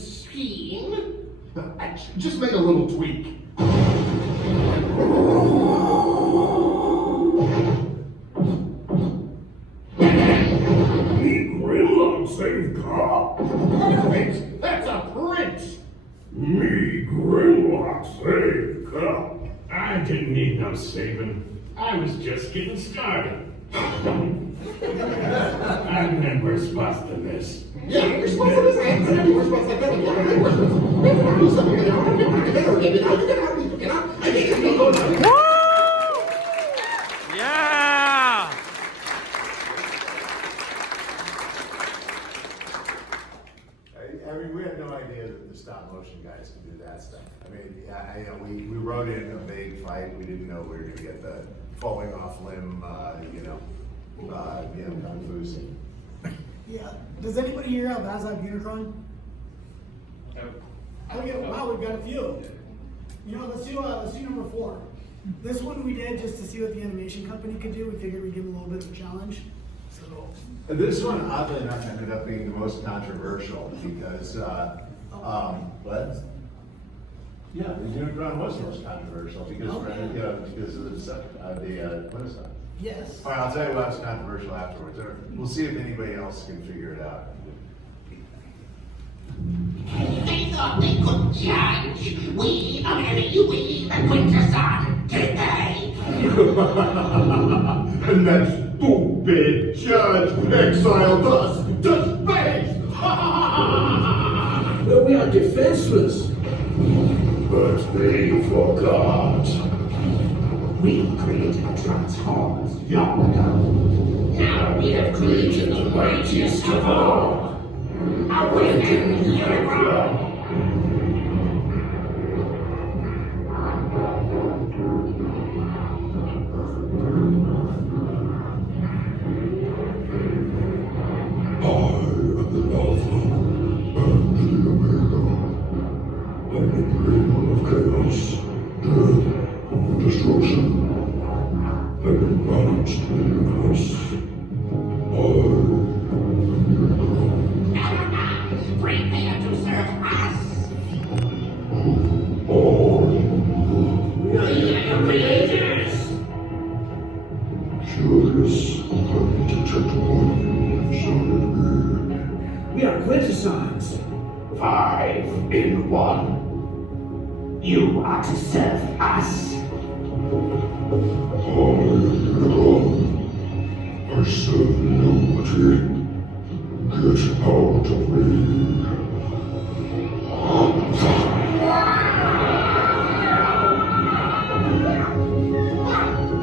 scheme. I just made a little tweak. Grimlock saved Carr. Perfect! That's a print! Me, Grimlock saved Carr. I didn't need no saving. I was just getting started. I'm never supposed to miss. Yeah, you're supposed to listen. We're supposed to do something. Yeah! I mean, we had no idea that the stop motion guys could do that stuff. I mean, we wrote in a vague fight. We didn't know we were going to get the falling off limb, kung fu scene. Yeah. Does anybody here have Unicron? Okay, wow, we've got a few. You know, let's do number 4. This one we did just to see what the animation company could do. We figured we'd give them a little bit of a challenge. So This one, oddly enough, ended up being the most controversial because, what? Yeah, the Unicron was the most controversial because, because of the Quintesson. yes. All right, I'll tell you what's controversial afterwards. We'll see if anybody else can figure it out. They thought they could judge. We are the Quintesson today. And that stupid judge exiled us to space! But we are defenseless. But they forgot. We created Transformers long ago. Now we have created the mightiest of all. Awaken Unicron! Destruction have been balanced in the universe. Prepare to serve us! We are the creators! Curious, I detect one solid We are Quintessons. 5 in 1. You are to serve us. I serve nobody. Get out of me.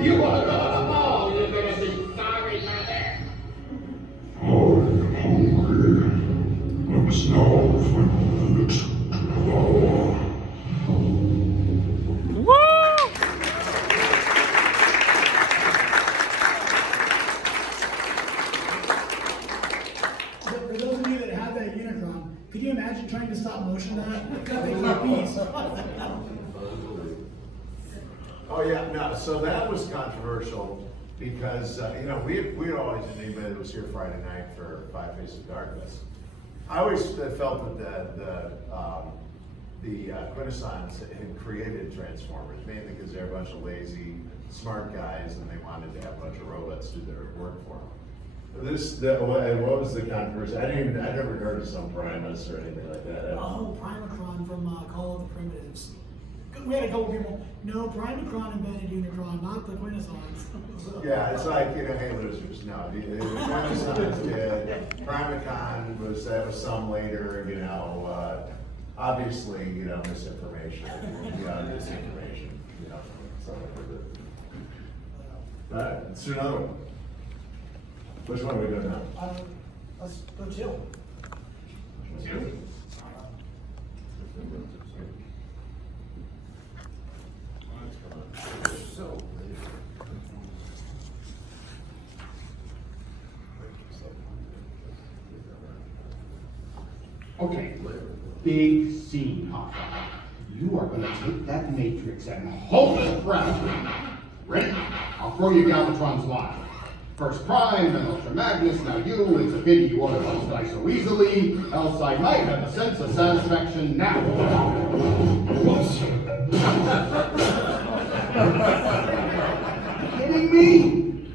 You are not all you're gonna be sorry, Mother. I'm hungry. I must now find a planet to devour. For those of you that have that Unicron, could you imagine trying to stop motion that? They can't be. Oh yeah, no. So that was controversial because we always anybody that was here Friday night for Five Faces of Darkness. I always felt that the Quintessons had created Transformers mainly because they're a bunch of lazy, smart guys and they wanted to have a bunch of robots do their work for them. What was the controversy? I never heard of some Primus or anything like that. Oh, Primacron from Call of the Primitives. We had a couple people. No, Primacron invented Unicron, not the Quintessons. Yeah, it's like, hey losers, no, the Quintessons did. Primacron was some later, obviously, misinformation, disinformation, something like that. All right, let's do another one. Which one are we doing now? Let's go chill. Okay, big scene, Hawkeye. You are going to take that Matrix and hold it around. Ready? I'll throw you Galvatron's line. First Prime, then Ultra Magnus, now you. It's a pity you want to die so easily, else I might have a sense of satisfaction now. Whoops. Kidding me?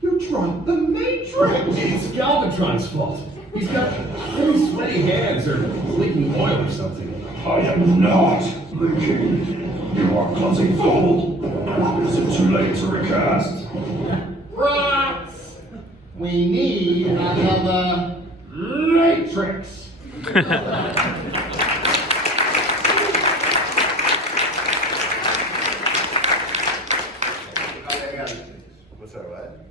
You dropped the Matrix! It's Galvatron's fault. He's got really sweaty hands or leaking oil or something. I am not leaking. You are clumsy fool. Is it too late to recast? Rats! We need another Matrix! What's that, what?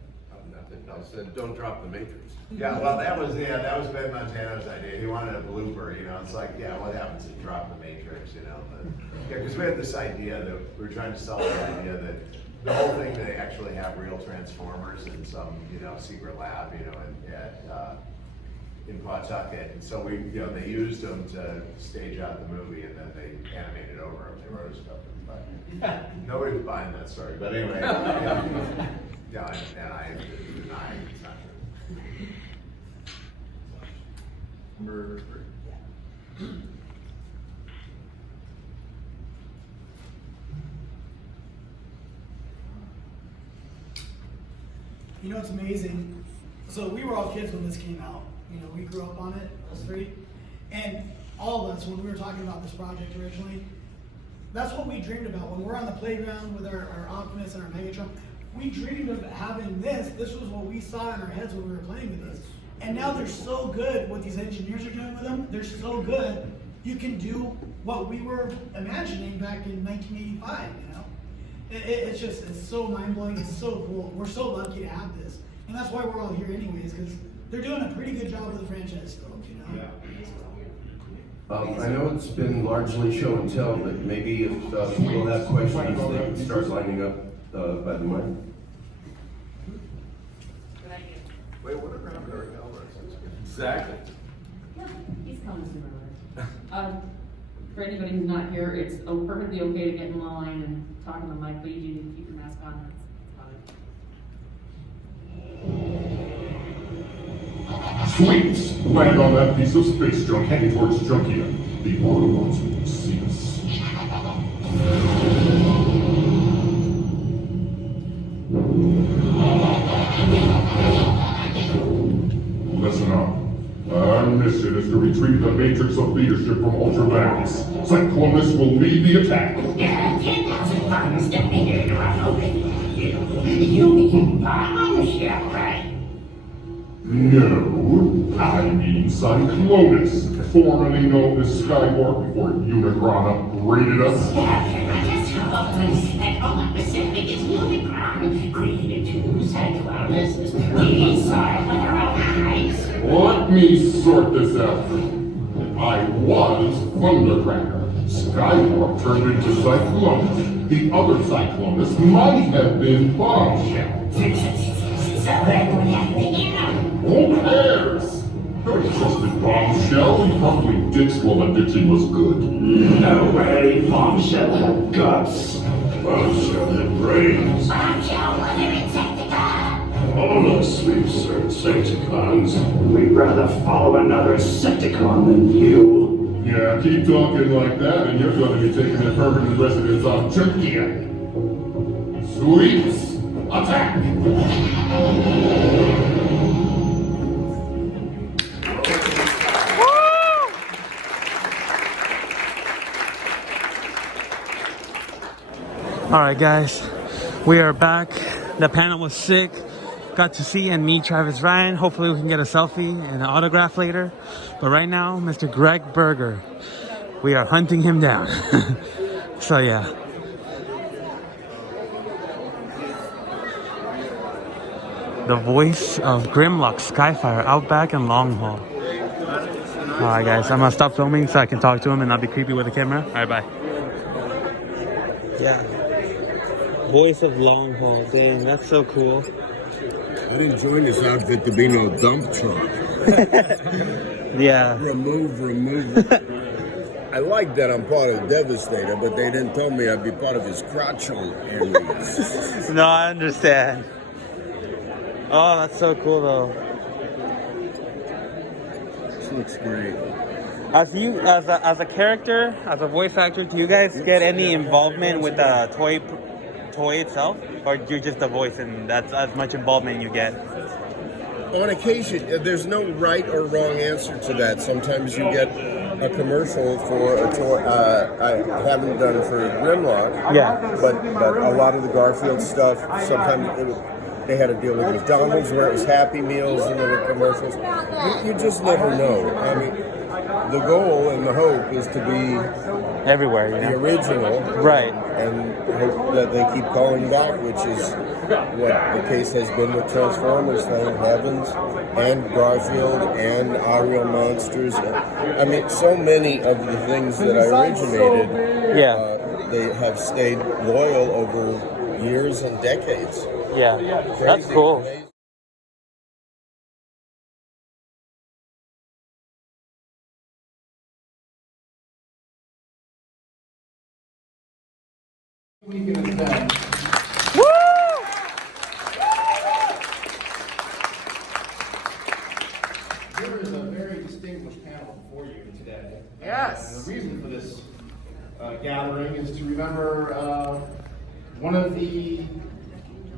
Nothing. I said, don't drop the Matrix. Yeah, well, that was Ben Montano's idea. He wanted a blooper, you know. It's like, yeah, what happens if you drop the Matrix, you know? But, yeah, because we had this idea that we were trying to sell the idea that the whole thing, they actually have real Transformers in some, you know, secret lab, you know, in Pawtucket. And so we, you know, they used them to stage out the movie, and then they animated over them. They wrote stuff. But nobody was buying that story. But anyway, yeah, and I deny it's not true. Number 3. You know, it's amazing. So we were all kids when this came out. You know, we grew up on it, us three. And all of us, when we were talking about this project originally, that's what we dreamed about. When we're on the playground with our Optimus and our Megatron, we dreamed of having this. This was what we saw in our heads when we were playing with this. And now they're so good, what these engineers are doing with them, they're so good, you can do what we were imagining back in 1985, you know? It's just, it's so mind-blowing, it's so cool. We're so lucky to have this. And that's why we're all here anyways, because they're doing a pretty good job with the franchise still, you know? I know it's been largely show and tell, but maybe if people have questions, they can start lining up by the mic. Wait, what around our Elvis? Exactly. Yeah, he's coming sooner. For anybody who's not here, it's perfectly okay to get in line and talk on the mic, but you do need to keep your mask on. Sweets! Land on that piece of space junk heading towards Junkia. The Autobots will see us. Listen up. Our mission is to retrieve the matrix of leadership from Ultra Magnus. Cyclonus will lead the attack. 10,000 funds donated to our movie. You mean bombshell, right? No, I mean Cyclonus, formerly known as Skywarp before Unicron upgraded us. Pacific is Unicron, created to Cyclonus. We saw it with our own eyes. Let me sort this out. I was Thundercracker. Skywarp turned into Cyclonus. The other Cyclonus might have been Bombshell. So then what happened here? Who cares? Don't trust the Bombshell. He probably ditched while the ditching was good. No way, Bombshell had guts. Bombshell had brains. Bombshell was an Insecticon. All us, we've served Insecticons. We'd rather follow another Insecticon than you. Yeah, keep talking like that and you're going to be taking a permanent residence on Junkia. Sweets, attack! All right, guys, we are back. The panel was sick. Got to see and meet Travis Ryan. Hopefully we can get a selfie and an autograph later. But right now, Mr. Greg Berger, we are hunting him down. So yeah. The voice of Grimlock, Skyfire, Outback, and Long Haul. All right, guys, I'm gonna stop filming so I can talk to him and not be creepy with the camera. All right, bye. Yeah. Voice of Long Haul. Dang, that's so cool. I didn't join this outfit to be no dump truck. Yeah. Remove. I like that I'm part of Devastator, but they didn't tell me I'd be part of his crotch hole areas. No, I understand. Oh, that's so cool though. This looks great. As a character, as a voice actor, do you guys get any involvement with the toy itself, or you're just a voice and that's as much involvement you get? On occasion, there's no right or wrong answer to that. Sometimes you get a commercial for a toy. I haven't done for Grimlock. Yeah. But a lot of the Garfield stuff, sometimes they had a deal with McDonald's where it was Happy Meals and there were commercials. You just never know. I mean, the goal and the hope is to be everywhere, the original, right? And hope that they keep calling back, which is what the case has been with Transformers, thank heavens, and Garfield and Ariel Monsters. I mean, so many of the things that I originated, they have stayed loyal over years and decades. Yeah, Crazy, that's cool. Amazing. Weekend is done. There is a very distinguished panel before you today. Yes. And the reason for this gathering is to remember one of the,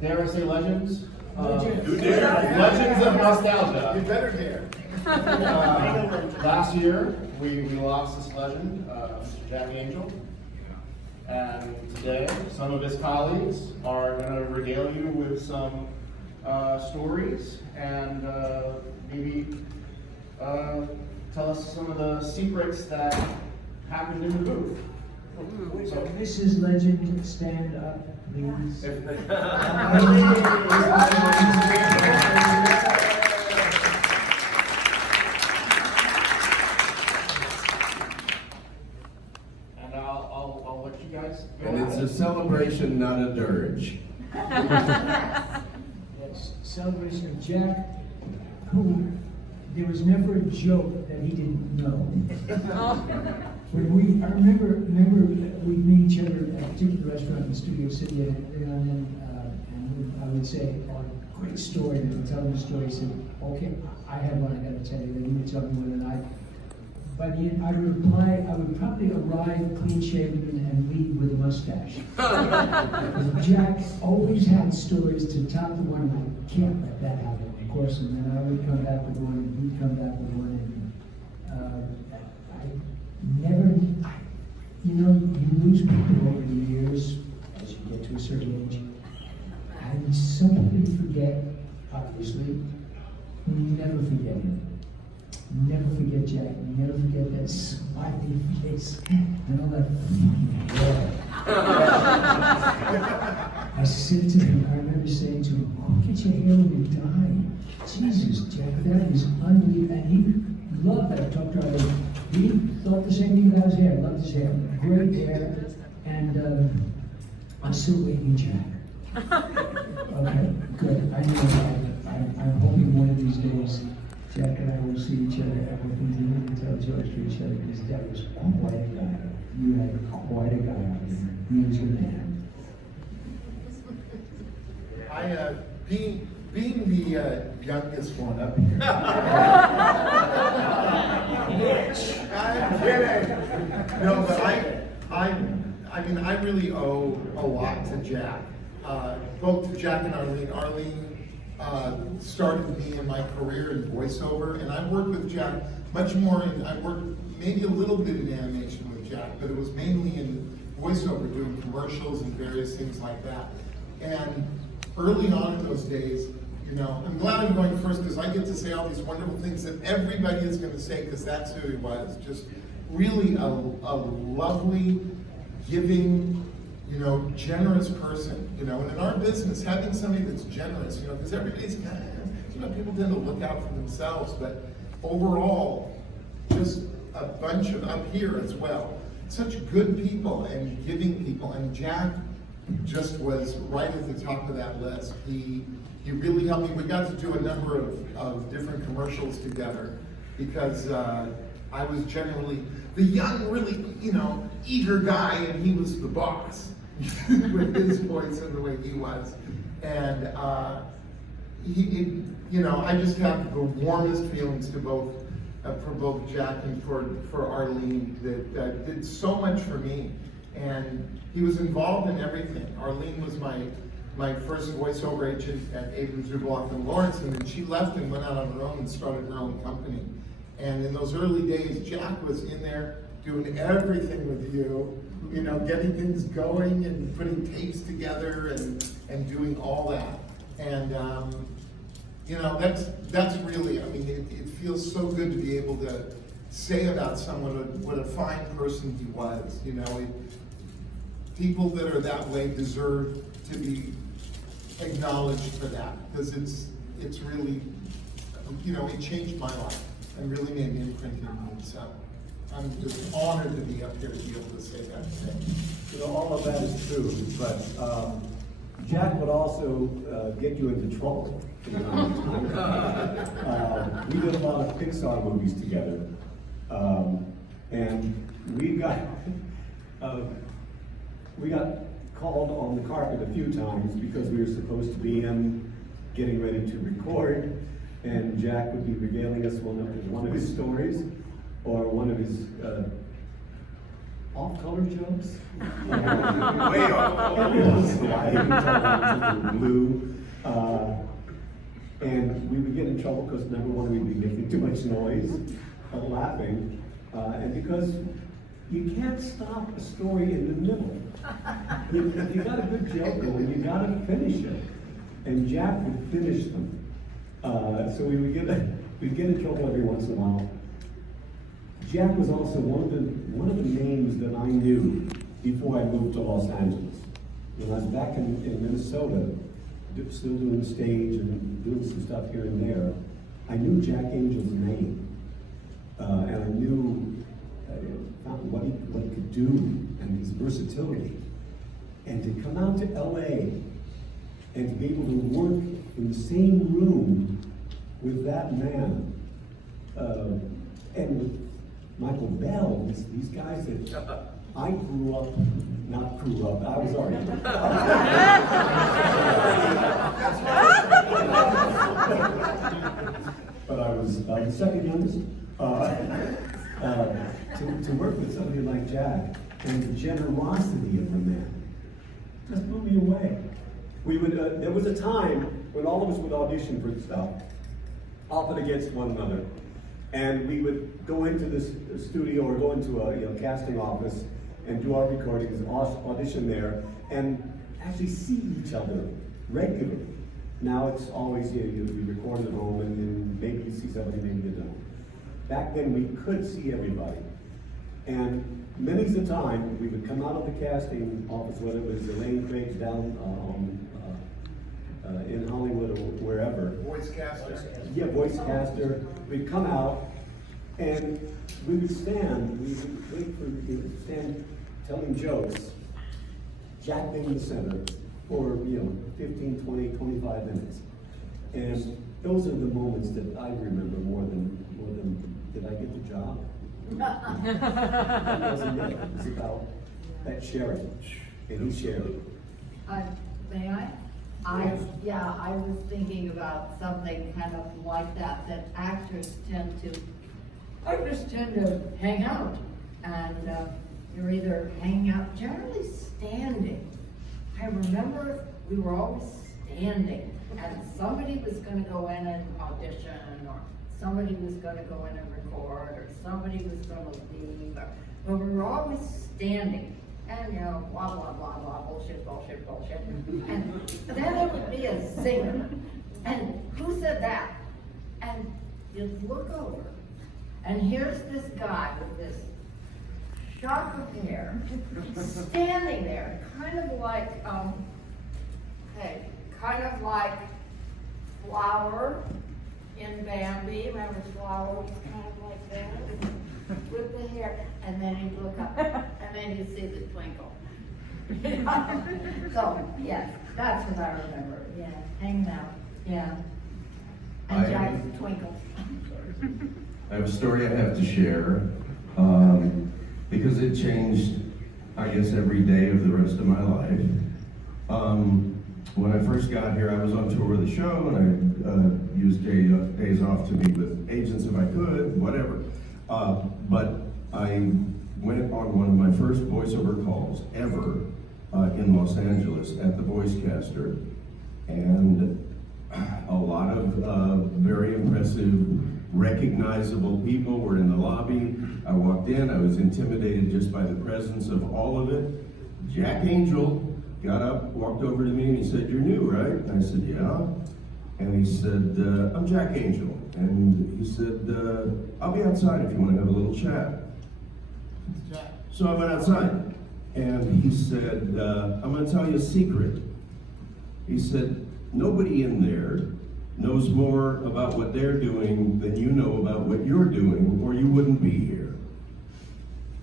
dare I say, legends? Legends of nostalgia. You better dare. Last year, we lost this legend, Mr. Jack Angel. And today, some of his colleagues are going to regale you with some stories and maybe tell us some of the secrets that happened in the booth. So, Mrs. Legend, stand up, please. And I'll let you guys go. And it's a celebration, not a dirge. Yes, celebration of Jack, who there was never a joke that he didn't know. When I remember we meet each other at a particular restaurant in Studio City, and I would say, "Oh, great story." And he'd tell me the story. He said, "Okay, I have one I got to tell you." Then he would tell me one, and by the end, I would reply. I would probably arrive clean shaven and leave with a mustache. Jack always had stories to top the one, and I can't let that happen, of course. And then I would come back with one, and he'd come back with one, and you lose people over the years as you get to a certain age. And some people forget, obviously, but you never forget him. Never forget Jack. Never forget that smiley face and all that. I said to him, I remember saying to him, "Look at your hair when you die. Jesus, Jack, that is unbelievable." And he loved that. I talked to him. He thought the same thing about his hair. Loved his hair. Great hair. And I'm still waiting, Jack. Okay, good. I know that. I'm hoping one of these days Jack and I will see each other and we'll continue to tell jokes to each other, because that was quite a guy. You had quite a guy out there. He was your man. Being the youngest one up here. I'm kidding. No, but I mean, I really owe a lot to Jack. Both to Jack and Arlene. Arlene started me in my career in voiceover, and I worked with Jack much more I worked maybe a little bit in animation with Jack, but it was mainly in voiceover, doing commercials and various things like that. And early on in those days, I'm glad I'm going first, because I get to say all these wonderful things that everybody is going to say, because that's who he was. Just really a lovely, giving, generous person, and in our business, having somebody that's generous, because everybody's kind of, people tend to look out for themselves, but overall, just a bunch of, up here as well, such good people and giving people, and Jack just was right at the top of that list. He really helped me. We got to do a number of different commercials together, because I was generally the young, really, eager guy, and he was the boss with his voice and the way he was. And I just have the warmest feelings to for both Jack and for Arlene that did so much for me. And he was involved in everything. Arlene was my first voiceover agent at Ebers, and Lawrence, and then she left and went out on her own and started her own company. And in those early days, Jack was in there doing everything with you, getting things going and putting tapes together and doing all that. And that's really, it feels so good to be able to say about someone what a fine person he was. People that are that way deserve to be acknowledged for that, because it's really, it changed my life and really made me imprint in me. So I'm just honored to be up here to be able to say that today. All of that is true, but Jack would also get you into trouble. We did a lot of Pixar movies together, and we got called on the carpet a few times because we were supposed to be in getting ready to record, and Jack would be regaling us one of his stories or one of his off-color jokes. Way off. Blue. And we would get in trouble because number one, we'd be making too much noise, laughing, and because you can't stop a story in the middle. If you got a good joke going, you got to finish it. And Jack would finish them. So we'd get in trouble every once in a while. Jack was also one of the names that I knew before I moved to Los Angeles. When I was back in Minnesota, still doing the stage and doing some stuff here and there, I knew Jack Angel's name. And I knew what he could do and his versatility. And to come out to LA and to be able to work in the same room with that man, and with Michael Bell, these guys that I I was already. But I was the second youngest. To work with somebody like Jack and the generosity of the man just blew me away. We would. There was a time when all of us would audition for stuff, often against one another, and we would go into this studio or go into a casting office and do our recordings, audition there, and actually see each other regularly. Now it's always you record at home and then maybe you see somebody, maybe you don't. Back then we could see everybody. And many's the time we would come out of the casting office, whether it was Elaine Craig's down in Hollywood or wherever. Voice caster. Yeah, voice caster. We'd come out and we would stand, we would stand telling jokes, Jack being in the center for 15, 20, 25 minutes. And those are the moments that I remember more than did I get the job? That wasn't it. It was about that sharing, and he shared. May I? I was thinking about something kind of like that actors tend to hang out, and you're either hanging out, generally standing. I remember we were always standing, and somebody was going to go in and audition, or somebody was going to go in and record, or somebody was going to leave, but we were always standing. And blah, blah, blah, blah, bullshit. And then there would be a singer. And who said that? And you'd look over, and here's this guy with this shock of hair, standing there, kind of like Flower in Bambi. Remember Flower was kind of like that? With the hair, and then he'd look up, and then you'd see the twinkle. So, yes, that's what I remember. Yeah, hanging out. Yeah. And Jack twinkles. I have a story I have to share because it changed, I guess, every day of the rest of my life. when I first got here, I was on tour with the show, and I used days off to meet with agents if I could, whatever. But I went on one of my first voiceover calls ever in Los Angeles at the Voicecaster, and a lot of very impressive, recognizable people were in the lobby. I walked in, I was intimidated just by the presence of all of it. Jack Angel got up, walked over to me, and he said, "You're new, right?" And I said, "Yeah." And he said, "I'm Jack Angel." And he said, "I'll be outside if you want to have a little chat." So I went outside, and he said, "I'm going to tell you a secret." He said, "Nobody in there knows more about what they're doing than you know about what you're doing, or you wouldn't be here."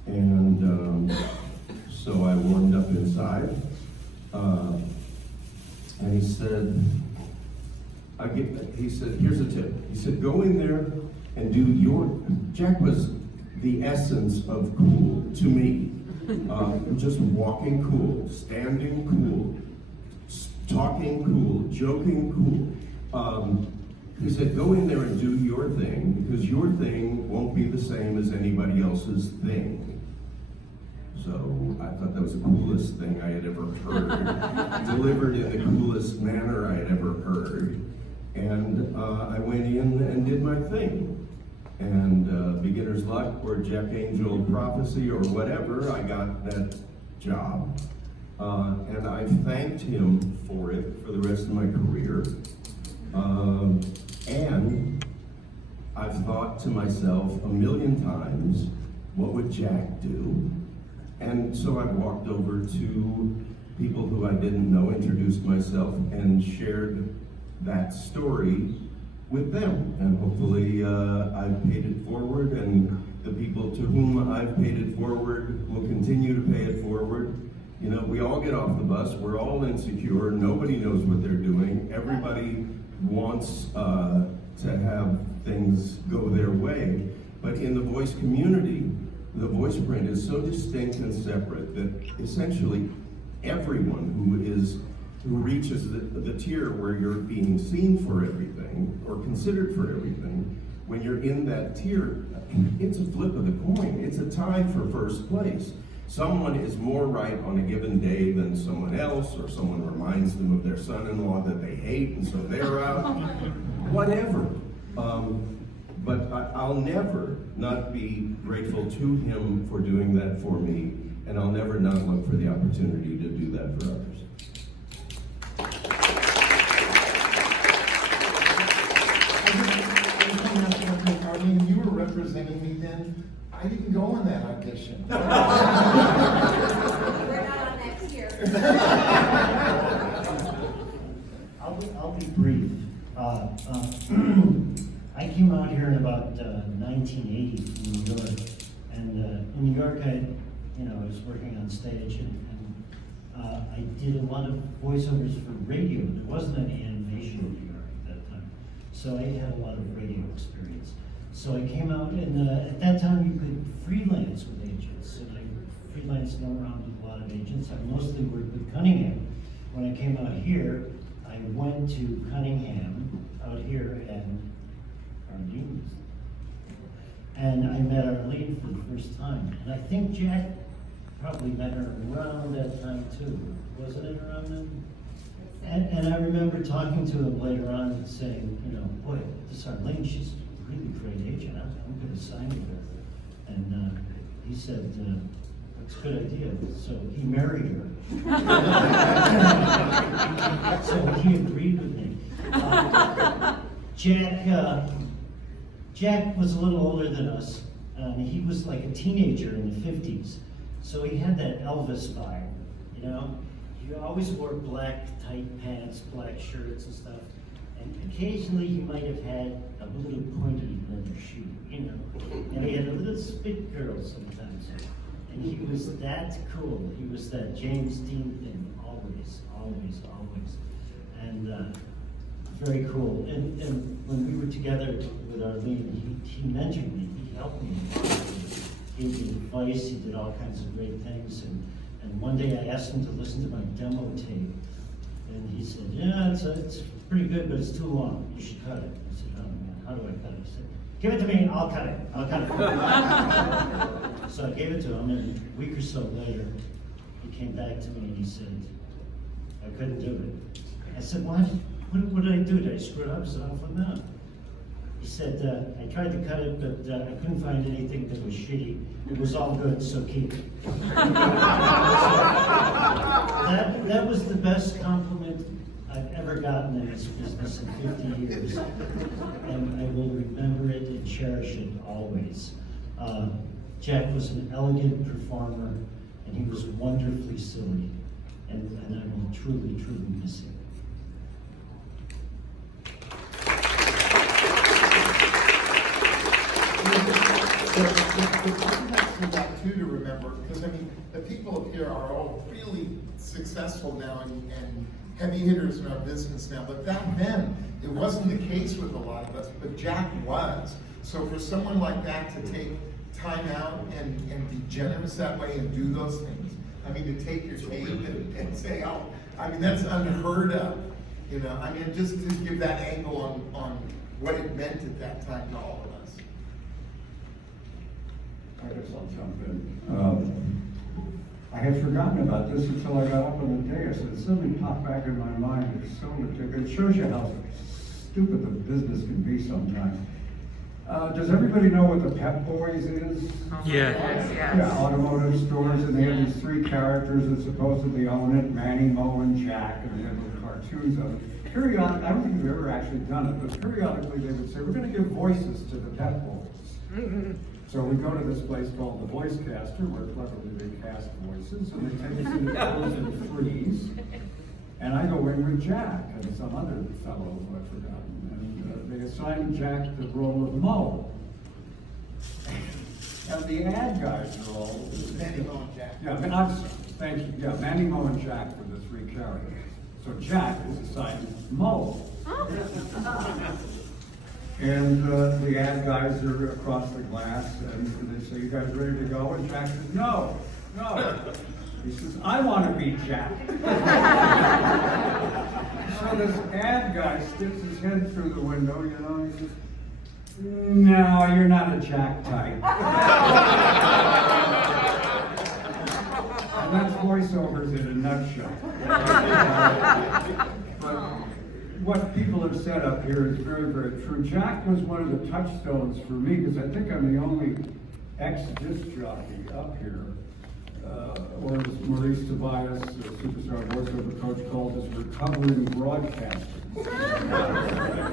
And so I warmed up inside, and he said, "Here's a tip." He said, "Go in there and do your." Jack was the essence of cool to me. Just walking cool, standing cool, talking cool, joking cool. He said, "Go in there and do your thing, because your thing won't be the same as anybody else's thing." So I thought that was the coolest thing I had ever heard, delivered in the coolest manner I had ever heard. And I went in and did my thing. And beginner's luck or Jack Angel prophecy or whatever, I got that job. And I thanked him for it for the rest of my career. And I've thought to myself a million times, what would Jack do? And so I walked over to people who I didn't know, introduced myself, and shared that story with them. And hopefully I've paid it forward, and the people to whom I've paid it forward will continue to pay it forward. You know, we all get off the bus, we're all insecure, nobody knows what they're doing, everybody wants to have things go their way. But in the voice community, the voice print is so distinct and separate that essentially everyone who reaches the tier where you're being seen for everything or considered for everything, when you're in that tier, it's a flip of the coin. It's a tie for first place. Someone is more right on a given day than someone else, or someone reminds them of their son-in-law that they hate, and so they're out. Whatever. But I'll never not be grateful to him for doing that for me, and I'll never not look for the opportunity to do that for others. Arlene, you were representing me then. I didn't go on that audition. We're not on that tier. I'll be brief. I came out here in about 1980 from New York, and in New York, I was working on stage, and I did a lot of voiceovers for radio. There wasn't any animation in New York at that time, so I had a lot of radio experience. So I came out, and at that time you could freelance with agents, and I freelanced around with a lot of agents. I mostly worked with Cunningham. When I came out here, I went to Cunningham out here, and Arlene, and I met Arlene for the first time. And I think Jack probably met her around that time too. Wasn't it around then? And I remember talking to him later on and saying, boy, this Arlene, she's a really great agent. I'm going to sign with her. And he said, that's a good idea. So he married her. So he agreed with me. Jack was a little older than us. He was like a teenager in the 50s. So he had that Elvis vibe, He always wore black tight pants, black shirts and stuff. And occasionally he might have had a little pointy leather shoe, And he had a little spit curl sometimes. And he was that cool. He was that James Dean thing, always. And very cool. And when we were together with Arlene, he mentored me, he helped me. He gave me advice, he did all kinds of great things. And one day I asked him to listen to my demo tape. And he said, yeah, it's pretty good, but it's too long. You should cut it. I said, oh man, how do I cut it? He said, give it to me, I'll cut it. I'll cut it. So I gave it to him, and a week or so later, he came back to me and he said, I couldn't do it. I said, what did I do? Did I screw it up? He said, oh, no. He said, I tried to cut it, but I couldn't find anything that was shitty. It was all good, so keep it. So that was the best compliment I've ever gotten in this business in 50 years. And I will remember it and cherish it always. Jack was an elegant performer, and he was wonderfully silly. And I will truly, truly miss him. That too to remember, because I mean, the people up here are all really successful now and heavy hitters in our business now, but back then, it wasn't the case with a lot of us, but Jack was. So for someone like that to take time out and be generous that way and do those things, I mean, to take your tape and say, oh, I mean, that's unheard of, you know, I mean, just to give that angle on what it meant at that time to all of us. I guess I'll jump in. I had forgotten about this until I got up on the dais, and it suddenly popped back in my mind. It's so ridiculous. It shows you how stupid the business can be sometimes. Does everybody know what the Pep Boys is? Yeah. Yeah, automotive stores, and they have these three characters that supposedly own it, Manny, Mo, and Jack, and they have little cartoons of it. Periodically, I don't think we've ever actually done it, but periodically they would say, we're going to give voices to the Pep Boys. So we go to this place called the Voice Caster, where cleverly they cast voices, and they take us into those and freeze. And I go in with Jack and some other fellow who I've forgotten. And they assigned Jack the role of Mo. And the ad guys are all... Manny, Mo, and Jack. Yeah, thank you. Yeah, Manny, Mo, and Jack were the three characters. So Jack is assigned Mo. And the ad guys are across the glass, and they say, you guys ready to go? And Jack says, no. He says, I want to be Jack. So this ad guy sticks his head through the window, you know, and he says, no, you're not a Jack type. And that's voiceovers in a nutshell. But what people have said up here is very, very true. Jack was one of the touchstones for me, because I think I'm the only ex-disc jockey up here. Or as Maurice Tobias, the superstar voiceover coach, called us, recovering broadcasters.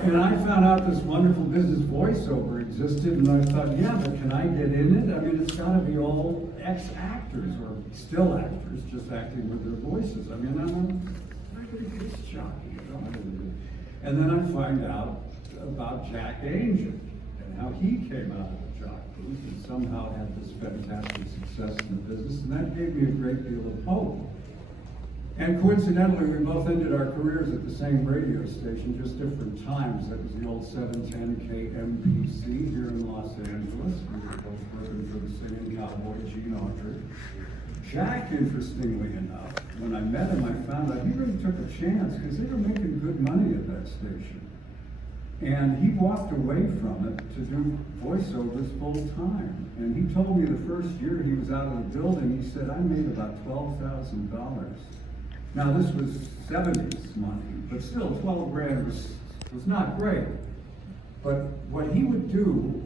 And I found out this wonderful business voiceover existed, and I thought, yeah, but can I get in it? I mean, it's got to be all ex-actors, or still actors, just acting with their voices. I mean, I'm a regular disc jockey. And then I find out about Jack Angel and how he came out of the jock booth and somehow had this fantastic success in the business, and that gave me a great deal of hope. And coincidentally, we both ended our careers at the same radio station, just different times. That was the old 710 KMPC here in Los Angeles. We were both working for the singing cowboy, Jeanne. Jack, interestingly enough, when I met him, I found out he really took a chance, because they were making good money at that station. And he walked away from it to do voiceovers full time. And he told me the first year he was out of the building, he said, I made about $12,000. Now this was 70s money, but still 12 grand was not great. But what he would do,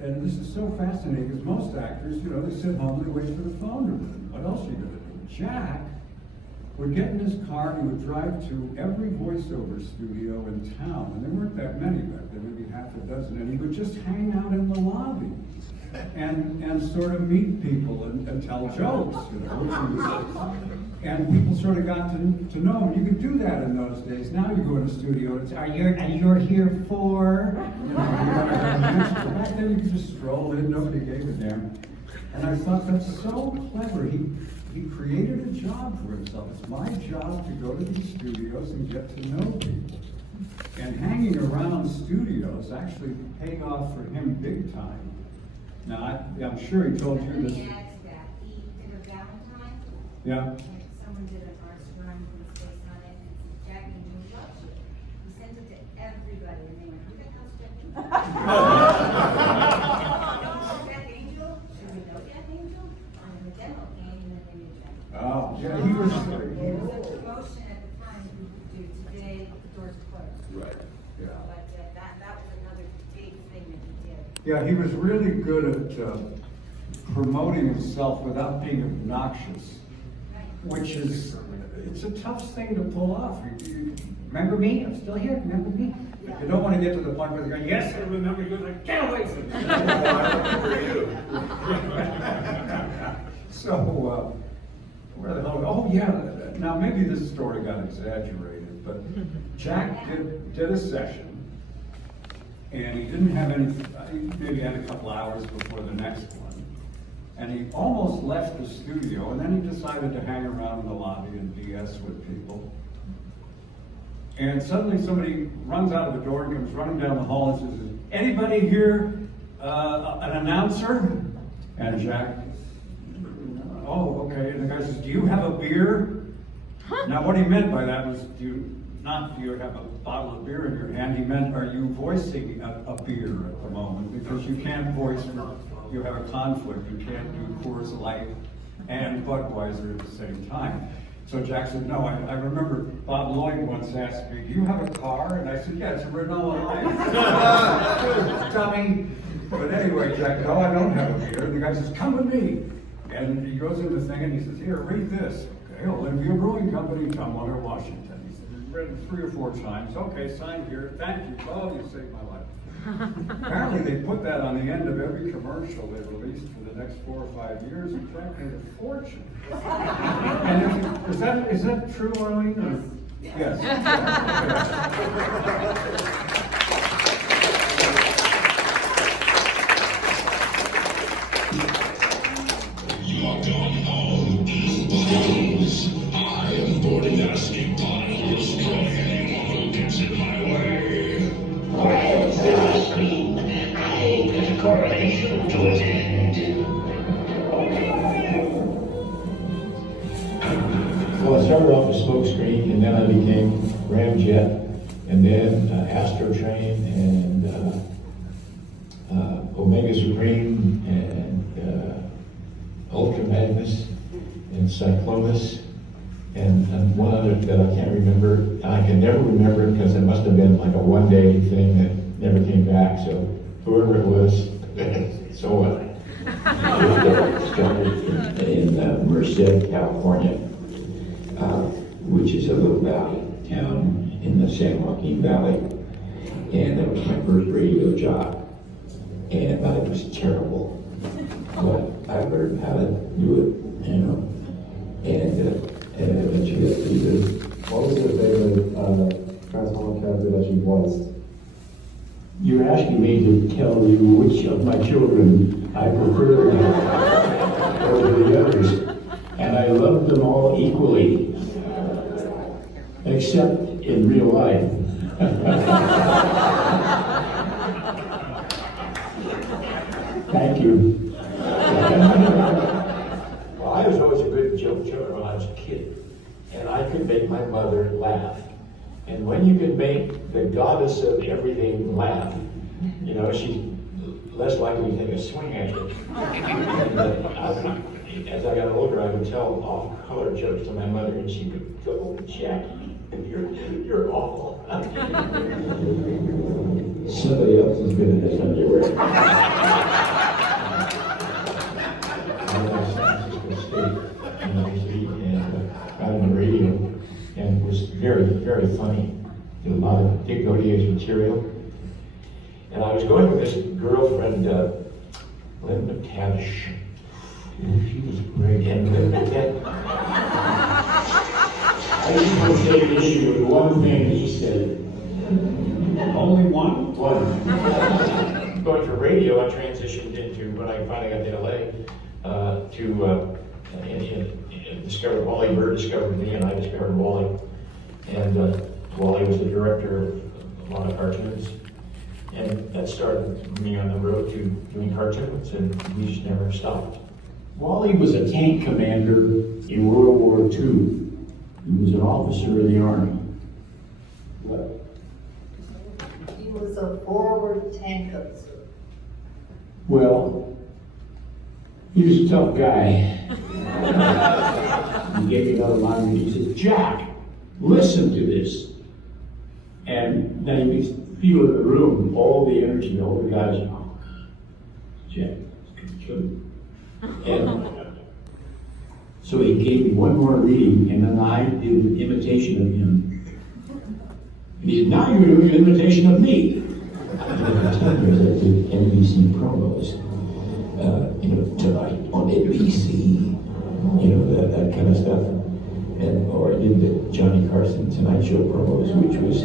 and this is so fascinating, because most actors, you know, they sit home, they wait for the phone to ring. What else are you gonna do? Jack would get in his car, and he would drive to every voiceover studio in town, and there weren't that many back then, maybe half a dozen, and he would just hang out in the lobby and sort of meet people and tell jokes, you know. And people sort of got to know him. You could do that in those days. Now you go in a studio, and it's, you're here for, you know, back then you could just stroll in, nobody gave a damn. And I thought, that's so clever. He created a job for himself. It's my job to go to these studios and get to know people. And hanging around studios actually paid off for him big time. Now, I'm sure he told you this. He did a Valentine. Yeah. Someone did an art drawing with his face on it, and Jack everybody, and they went, who the hell's Jack Angel? Should we know Jack Angel? And the demo came, and then they knew Jack. Oh, yeah, he was. It was a promotion at the time we would do. Today, the doors are closed. Right. Yeah. But that was another big thing that he did. Yeah, he was really good at promoting himself without being obnoxious, which is, it's a tough thing to pull off. You remember me? I'm still here. Remember me? Yeah. You don't want to get to the point where they're going, yes, I remember you. I can't wait for you. I remember you. So, where the hell? Oh, yeah. Now, maybe this story got exaggerated, but Jack did a session. And he didn't have any, maybe had a couple hours before the next one. And he almost left the studio, and then he decided to hang around in the lobby and BS with people. And suddenly somebody runs out of the door and comes running down the hall and says, anybody here an announcer? And Jack, oh, okay. And the guy says, do you have a beer? Now what he meant by that was, do you have a bottle of beer in your hand? He meant, are you voicing a beer at the moment? Because you can't voice, you have a conflict. You can't do Coors Light and Budweiser at the same time. So Jack said, no, I remember Bob Lloyd once asked me, do you have a car? And I said, yeah, it's a Renault. Dummy. But anyway, Jack, no, I don't have a beer. And the guy says, come with me. And he goes into the thing and he says, here, read this. Okay, Olympia Brewing Company, Tumwater, Washington. Read it 3 or 4 times. Okay, sign here. Thank you. Oh, you saved my life. Apparently, they put that on the end of every commercial they released for the next 4 or 5 years, and Jack made a fortune. And is that true, Arlene? Or? Yes. You're gone home. Because I am boarding that escape pod. Starscream, I put a correlation to its end. Well, I started off with Smokescreen, and then I became Ramjet, and then Astrotrain, and Omega Supreme, and Ultra Magnus, and Cyclonus, and one other that I can't remember. I can never remember it because it must have been like a one-day thing that never came back. So whoever it was, so what? Started in Merced, California, which is a little valley town in the San Joaquin Valley, and that was my first radio job, and I was terrible, but I learned how to do it, you know, and eventually I did it. What was your favorite Transformer character that you voiced? You're asking me to tell you which of my children I prefer over the others, and I love them all equally, except in real life. Thank you. Well, I was always a good joker when I was a kid, and I could make my mother laugh. And when you can make the goddess of everything laugh, you know, she's less likely to take a swing at you. And, as I got older, I would tell off-color jokes to my mother, and she would go, Jackie, you're awful. Somebody else is good at this underwear. On the radio, and it was very, very funny. Did a lot of Dick Godier's material. And I was going with this girlfriend, Linda Tavish. She was great. And I just want to take an issue with one thing that she said. Only one? One. Going for radio, I transitioned into, when I finally got to LA, discovered Wally Bird discovered me, and I discovered Wally. And Wally was the director of a lot of cartoons. And that started me on the road to doing cartoons, and we just never stopped. Wally was a tank commander in World War II. He was an officer in the Army. was a forward tanker, sir. Well, he was a tough guy. He gave me another line and he said, Jack, listen to this. And then he makes people in the room, all the energy, all the guys, oh, Jack, it's gonna kill you. And so he gave me one more reading, and then I did an imitation of him. And he said, now you're doing an imitation of me. For 10 years I did NBC promos, tonight on NBC, that kind of stuff. Or I did the Johnny Carson Tonight Show promos, which was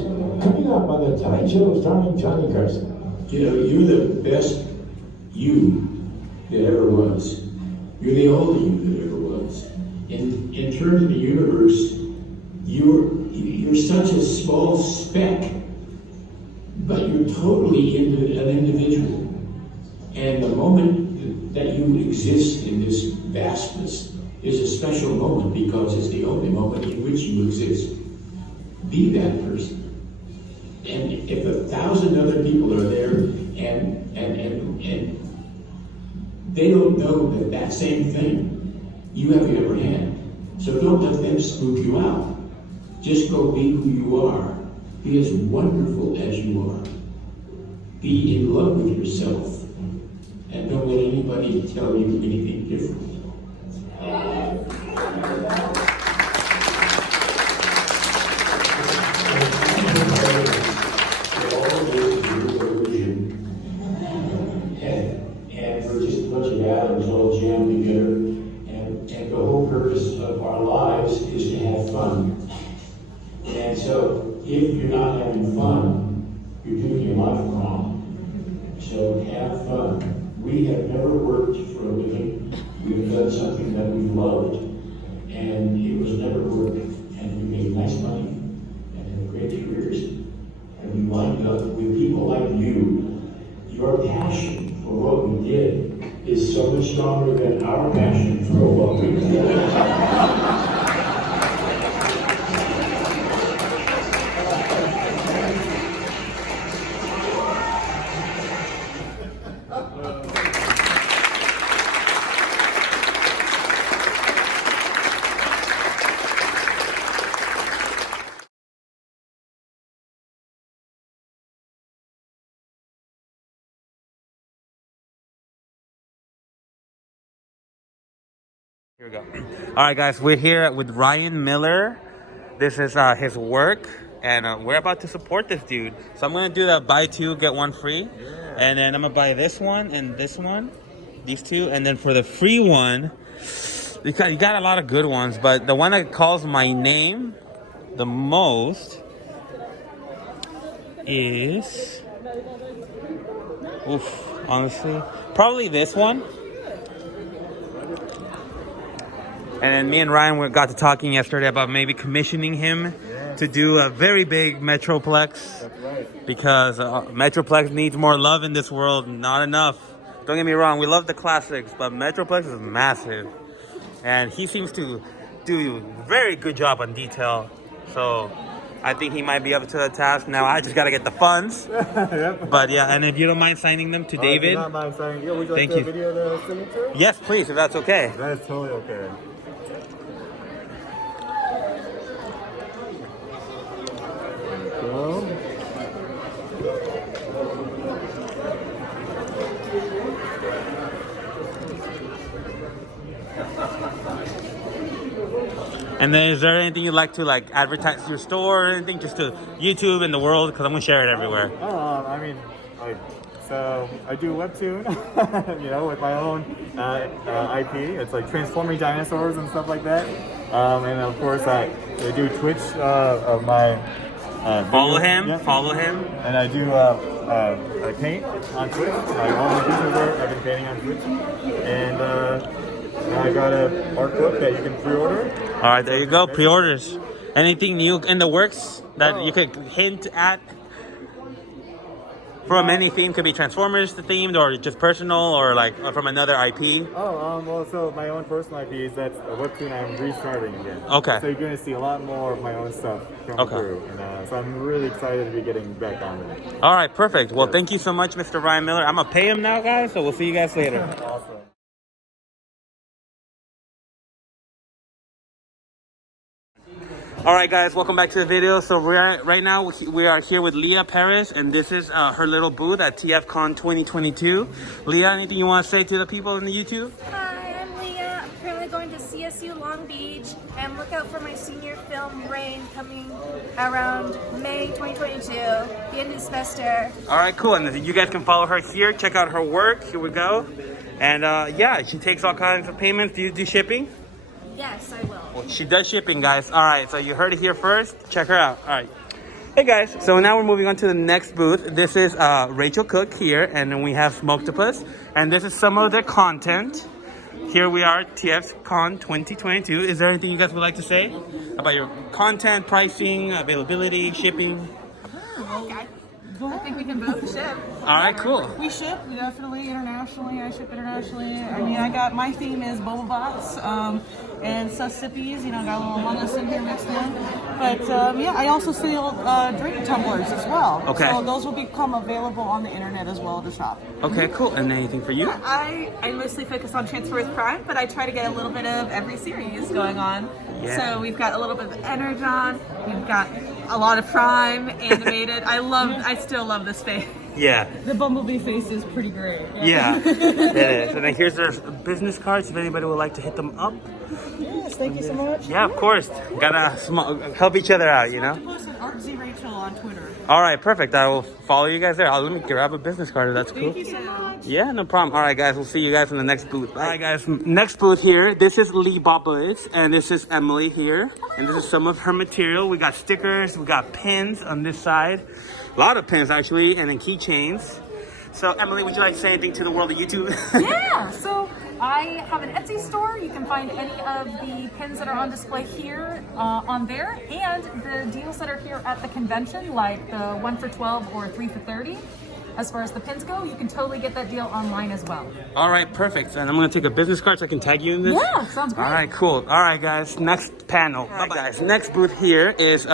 coming up on the Tonight Show starring Johnny Carson. You're the best you that ever was. You're the only you that ever was. In terms of the universe, you're such a small speck, but you're totally an individual. And the moment that you exist in this vastness is a special moment because it's the only moment in which you exist. Be that person. And if 1,000 other people are there and they don't know that same thing you have in your hand. So don't let them spook you out. Just go be who you are. Be as wonderful as you are. Be in love with yourself. And don't let anybody tell you anything different. And we're just a bunch of atoms all jammed together. And the whole purpose of our lives is to have fun. And so if you're not having fun, you're doing your life wrong. So have fun. We have never worked for a living. We've done something that we loved, and it was never work. And we made nice money and had great careers. And we lined up with people like you. Your passion for what we did is so much stronger than our passion for what we did. Here we go. All right, guys, we're here with Ryan Miller. This is his work, and we're about to support this dude. So I'm gonna do the buy two, get one free. Yeah. And then I'm gonna buy this one and this one, these two. And then for the free one, because you got a lot of good ones, but the one that calls my name the most is, honestly, probably this one. And then me and Ryan got to talking yesterday about maybe commissioning him to do a very big Metroplex. That's right. Because Metroplex needs more love in this world, not enough. Don't get me wrong, we love the classics, but Metroplex is massive. And he seems to do a very good job on detail. So I think he might be up to the task. Now I just got to get the funds. Yep. But yeah, and if you don't mind signing them to David. I do not mind signing. Yeah, would you like Thank the you. video of the signature? Yes, please, if that's okay. That is totally okay. Go. And then is there anything you'd like to advertise your store or anything, just to YouTube and the world? Because I'm going to share it everywhere. So I do webtoon, with my own IP. It's like transforming dinosaurs and stuff like that. And of course I do Twitch of my follow him. And I do I paint on Twitch. My own business work. I've been painting on Twitch. And now I got a art book that you can pre-order. All right, there you go. Pre-orders. Anything new in the works that you could hint at? from any theme, could be Transformers themed or just personal or like from another IP? Oh, well, so my own personal IP is that's a webtoon I'm restarting again. Okay. So you're going to see a lot more of my own stuff come through. And so I'm really excited to be getting back on with it. All right, perfect. Well, thank you so much, Mr. Ryan Miller. I'm going to pay him now, guys, so we'll see you guys later. Awesome. All right, guys, welcome back to the video. So right now we are here with Leah Perez, and this is her little booth at TFCon 2022. Leah, anything you want to say to the people in the YouTube? Hi, I'm Leah. I'm currently going to CSU Long Beach, and look out for my senior film Rain coming around May 2022, the end of the semester. All right, cool. And you guys can follow her here. Check out her work. Here we go. And yeah, she takes all kinds of payments. Do you do shipping? Yes, I will. Well, she does shipping, guys. All right, so you heard it here first. Check her out. All right. Hey, guys. So now we're moving on to the next booth. This is Rachel Cook here, and then we have Smoktopus. And this is some of their content. Here we are, TFCon 2022. Is there anything you guys would like to say about your content, pricing, availability, shipping? I think we can both ship. All right, cool. We ship definitely internationally. I ship internationally. I mean, my theme is BumbleBots and Sussippies. You know, got a little Among Us in here mixed in. But yeah, I also sell drink tumblers as well. Okay. So those will become available on the internet as well to shop. Okay, cool. And anything for you? Yeah, I mostly focus on Transformers Prime, but I try to get a little bit of every series going on. Yeah. So we've got a little bit of Energon. We've got a lot of Prime animated. I still love this face. Yeah. The BumbleBee face is pretty great. Yeah, it is. And then here's their business cards if anybody would like to hit them up. Yes, thank you so much. Yeah, of course. Gotta help each other out, you know? Post an Artsy Rachel on Twitter. All right, perfect. I will follow you guys there. Let me grab a business card if that's cool. Thank you so much. Yeah, no problem. All right, guys, we'll see you guys in the next booth. All right, guys, next booth here. This is Lee Boblis, and this is Emily here. And this is some of her material. We got stickers, we got pins on this side. A lot of pins, actually, and then keychains. So, Emily, would you like to say anything to the world of YouTube? Yeah, so I have an Etsy store. You can find any of the pins that are on display here on there, and the deals that are here at the convention, like the 1 for 12 or 3 for 30. As far as the pins go, you can totally get that deal online as well. All right, perfect. And I'm going to take a business card so I can tag you in this. Yeah, sounds great. All right, cool. All right, guys, next panel. Bye-bye, guys. Next booth here is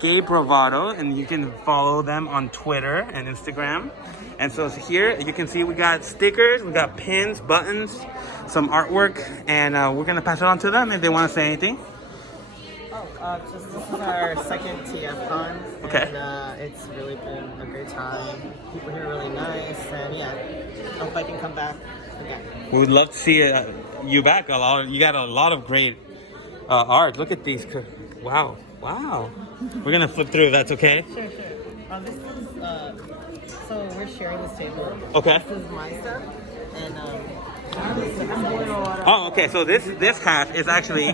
Gay Bravado, and you can follow them on Twitter and Instagram. And so here you can see we got stickers, we got pins, buttons, some artwork, and we're going to pass it on to them if they want to say anything. This is our second TFCon. Okay. And it's really been a great time. People here are really nice, and yeah, hope I can come back again. We would love to see you back. You got a lot of great art. Look at these. Wow, wow. We're gonna flip through if that's okay. Sure. This is so we're sharing this table. Okay. This is my stuff, and oh, okay. So this half is actually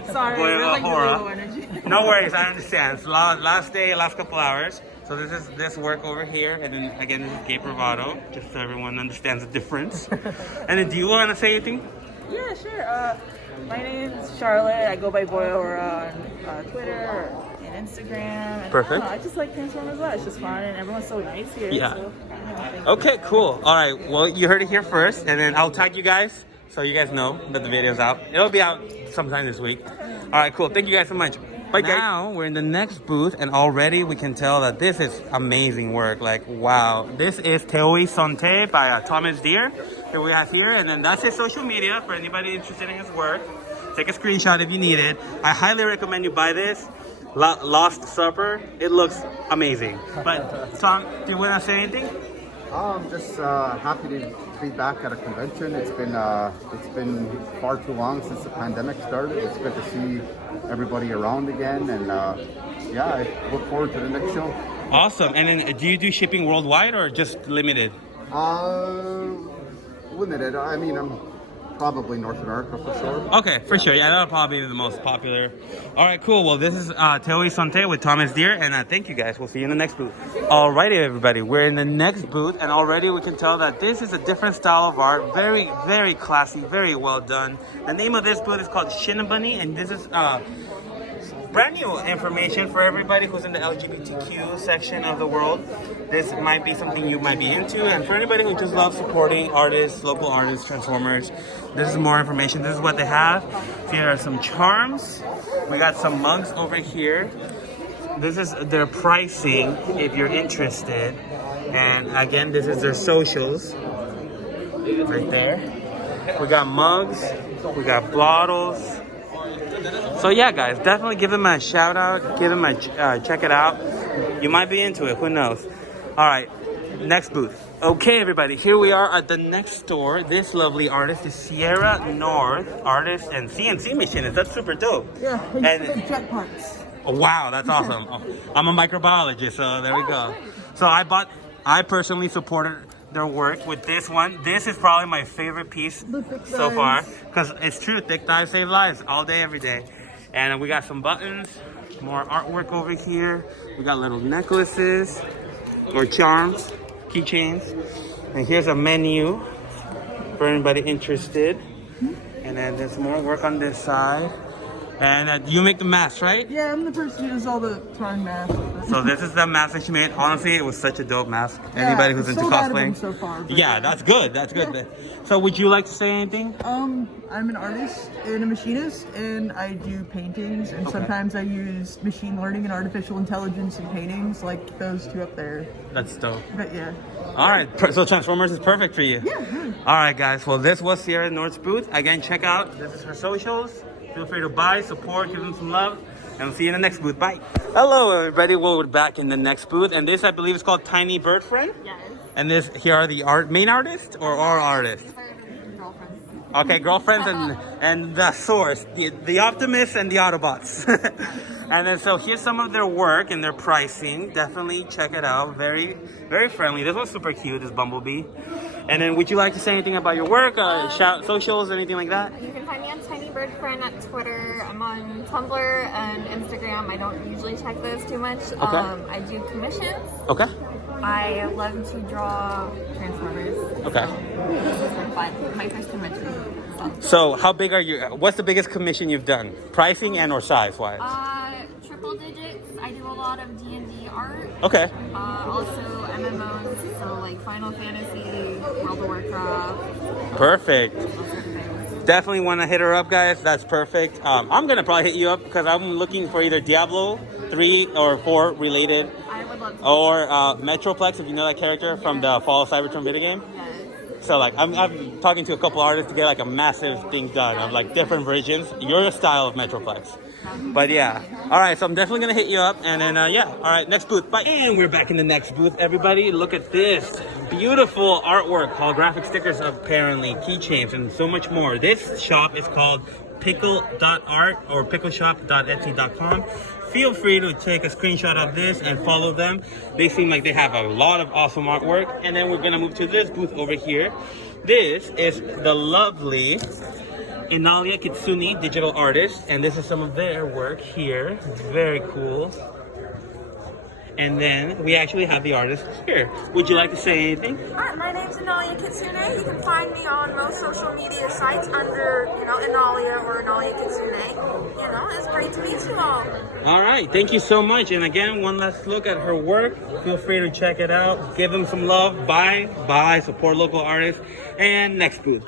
No worries, I understand. It's last day, last couple hours. So this is this work over here, and then again this is Gay Bravado, just so everyone understands the difference. And then, do you want to say anything? Yeah, sure. My name's Charlotte. I go by Boyora on Twitter and Instagram. And Perfect. I just like Transformers a lot. It's just fun, and everyone's so nice here. Yeah. So, Okay, cool. All right. Well, you heard it here first, and then I'll tag you guys so you guys know that the video's out. It'll be out sometime this week. All right, cool. Thank you guys so much. Bye, guys. Now we're in the next booth, and already we can tell that this is amazing work. Like, wow. This is Teoi Sonte by Thomas Deere that we have here, and then that's his social media for anybody interested in his work. Take a screenshot if you need it. I highly recommend you buy this. Lost Supper. It looks amazing. But Tom, do you want to say anything? I'm just happy to be back at a convention. It's been far too long since the pandemic started. It's good to see everybody around again, and yeah, I look forward to the next show. Awesome. And then, do you do shipping worldwide or just limited? Limited. I mean, I'm probably North America for sure. Okay, for sure. Yeah, that'll probably be the most popular. All right, cool. Well, this is Teoi Sonte with Thomas Deere, and thank you guys. We'll see you in the next booth. Alrighty, everybody. We're in the next booth, and already we can tell that this is a different style of art. Very, very classy, very well done. The name of this booth is called Shinabunny, and this is brand new information for everybody who's in the LGBTQ section of the world. This might be something you might be into, and for anybody who just loves supporting artists, local artists, Transformers, this is more information. This is what they have. Here are some charms. We got some mugs over here. This is their pricing if you're interested. And again, this is their socials right there. We got mugs, we got bottles. So yeah, guys, definitely give them a shout out, give them a check it out. You might be into it, who knows. All right, next booth. Okay, everybody, here we are at the next store. This lovely artist is Sierra North, artist and CNC machinist. That's super dope. Yeah, and jet parts. Oh, wow, that's awesome. I'm a microbiologist, so there we go. So I personally supported their work with this one. This is probably my favorite piece so far, because it's true, thick thighs save lives all day, every day. And we got some buttons, more artwork over here. We got little necklaces or charms, keychains. And here's a menu for anybody interested. And then there's more work on this side. And you make the mask, right? Yeah, I'm the person who does all the Tron masks. So this is the mask that she made. Honestly, it was such a dope mask. Anybody who's into cosplaying. So far, yeah, that's good. That's good. Yeah. So would you like to say anything? I'm an artist and a machinist, and I do paintings, and sometimes I use machine learning and artificial intelligence in paintings, like those two up there. That's dope. But yeah. All right, so Transformers is perfect for you. Yeah. All right, guys. Well, this was Sierra North's booth. Again, check out. This is her socials. Feel free to buy, support, give them some love, and we'll see you in the next booth. Bye. Hello, everybody. Well, we're back in the next booth, and this, I believe, is called Tiny Bird Friend. Yes. And this, here are the main artists or our artists? Girlfriends. Okay, girlfriends and the source, the Optimus and the Autobots. And then so here's some of their work and their pricing. Definitely check it out. Very, very friendly. This one's super cute. This BumbleBee. And then, would you like to say anything about your work? Shout socials, anything like that? You can find me on Tiny Bird Friend at Twitter. I'm on Tumblr and Instagram. I don't usually check those too much. Okay. I do commissions. Okay. I love to draw Transformers. Okay. This has been fun. My first convention. So how big are you? What's the biggest commission you've done? Pricing and or size wise? Triple digits. I do a lot of D&D art. Okay. Also MMOs, so like Final Fantasy, World of Warcraft. Perfect. Definitely want to hit her up, guys. That's perfect. I'm gonna probably hit you up because I'm looking for either Diablo 3 or 4 related. I would love to. Or Metroplex, if you know that character from the Fall of Cybertron video game. Yes. So like I'm talking to a couple artists to get like a massive thing done of like different versions, your style of Metroplex. But yeah, all right, so I'm definitely gonna hit you up, and then yeah, all right, next booth, bye. And we're back in the next booth, everybody. Look at this beautiful artwork, holographic stickers, apparently keychains, and so much more. This shop is called Pikel.art or pickleshop.etsy.com. Feel free to take a screenshot of this and follow them. They seem like they have a lot of awesome artwork. And then we're gonna move to this booth over here. This is the lovely Inalia Kitsune digital artist, and this is some of their work here. Very cool. And then we actually have the artist here. Would you like to say anything? Hi, my name's Inalia Kitsune. You can find me on most social media sites under, Inalia or Inalia Kitsune. It's great to meet you all. All right, thank you so much. And again, one last look at her work. Feel free to check it out. Give them some love. Buy, support local artists. And next booth.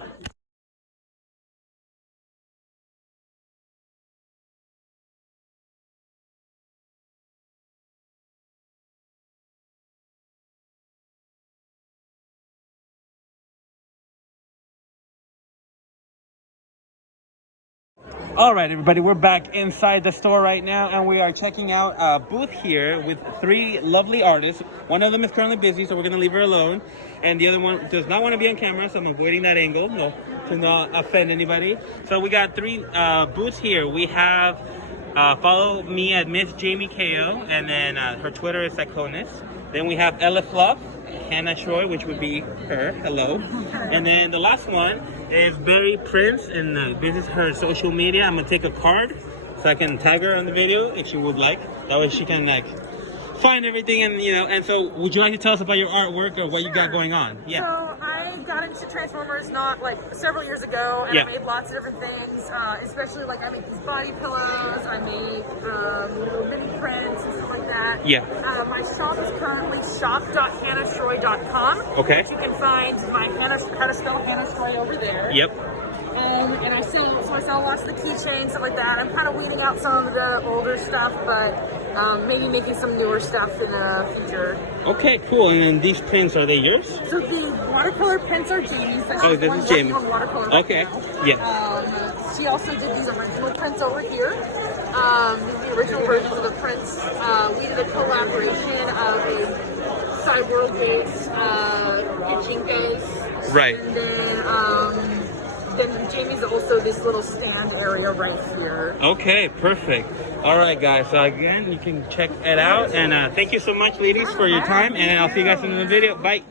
All right, everybody, we're back inside the store right now, and we are checking out a booth here with 3 lovely artists. One of them is currently busy, so we're going to leave her alone. And the other one does not want to be on camera, so I'm avoiding that angle, to not offend anybody. So we got 3 booths here. We have, follow me at Miss Jamie KO, and then her Twitter is Psychonus. Then we have Ella Fluff, Hannah Troy, which would be her, hello. And then the last one is Berry Prince, and this is her social media. I'm gonna take a card so I can tag her on the video if she would like. That way she can like find everything, and and so would you like to tell us about your artwork or what you got going on? Yeah. So I got into Transformers not like several years ago, and I made lots of different things. Especially like I make these body pillows, I make little mini prints and stuff like that. Yeah. My shop is currently shop.hannahstroy.com. Okay. Which you can find my how to spell Hannah Stroy over there. Yep. And I sell lots of the keychains, stuff like that. I'm kind of weeding out some of the older stuff, but maybe making some newer stuff in the future. Okay, cool. And then these prints, are they yours? So the watercolor prints are Jamie's. Oh, this is Jamie. Okay. Yeah. She also did these original prints over here. These are the original versions of the prints. We did a collaboration of a Cybertron-based Pachinko's. Right. And then Jamie's also this little stand area right here. Okay, perfect. All right, guys. So again, you can check it out. And thank you so much, ladies, for your time. And I'll see you guys in the video. Bye.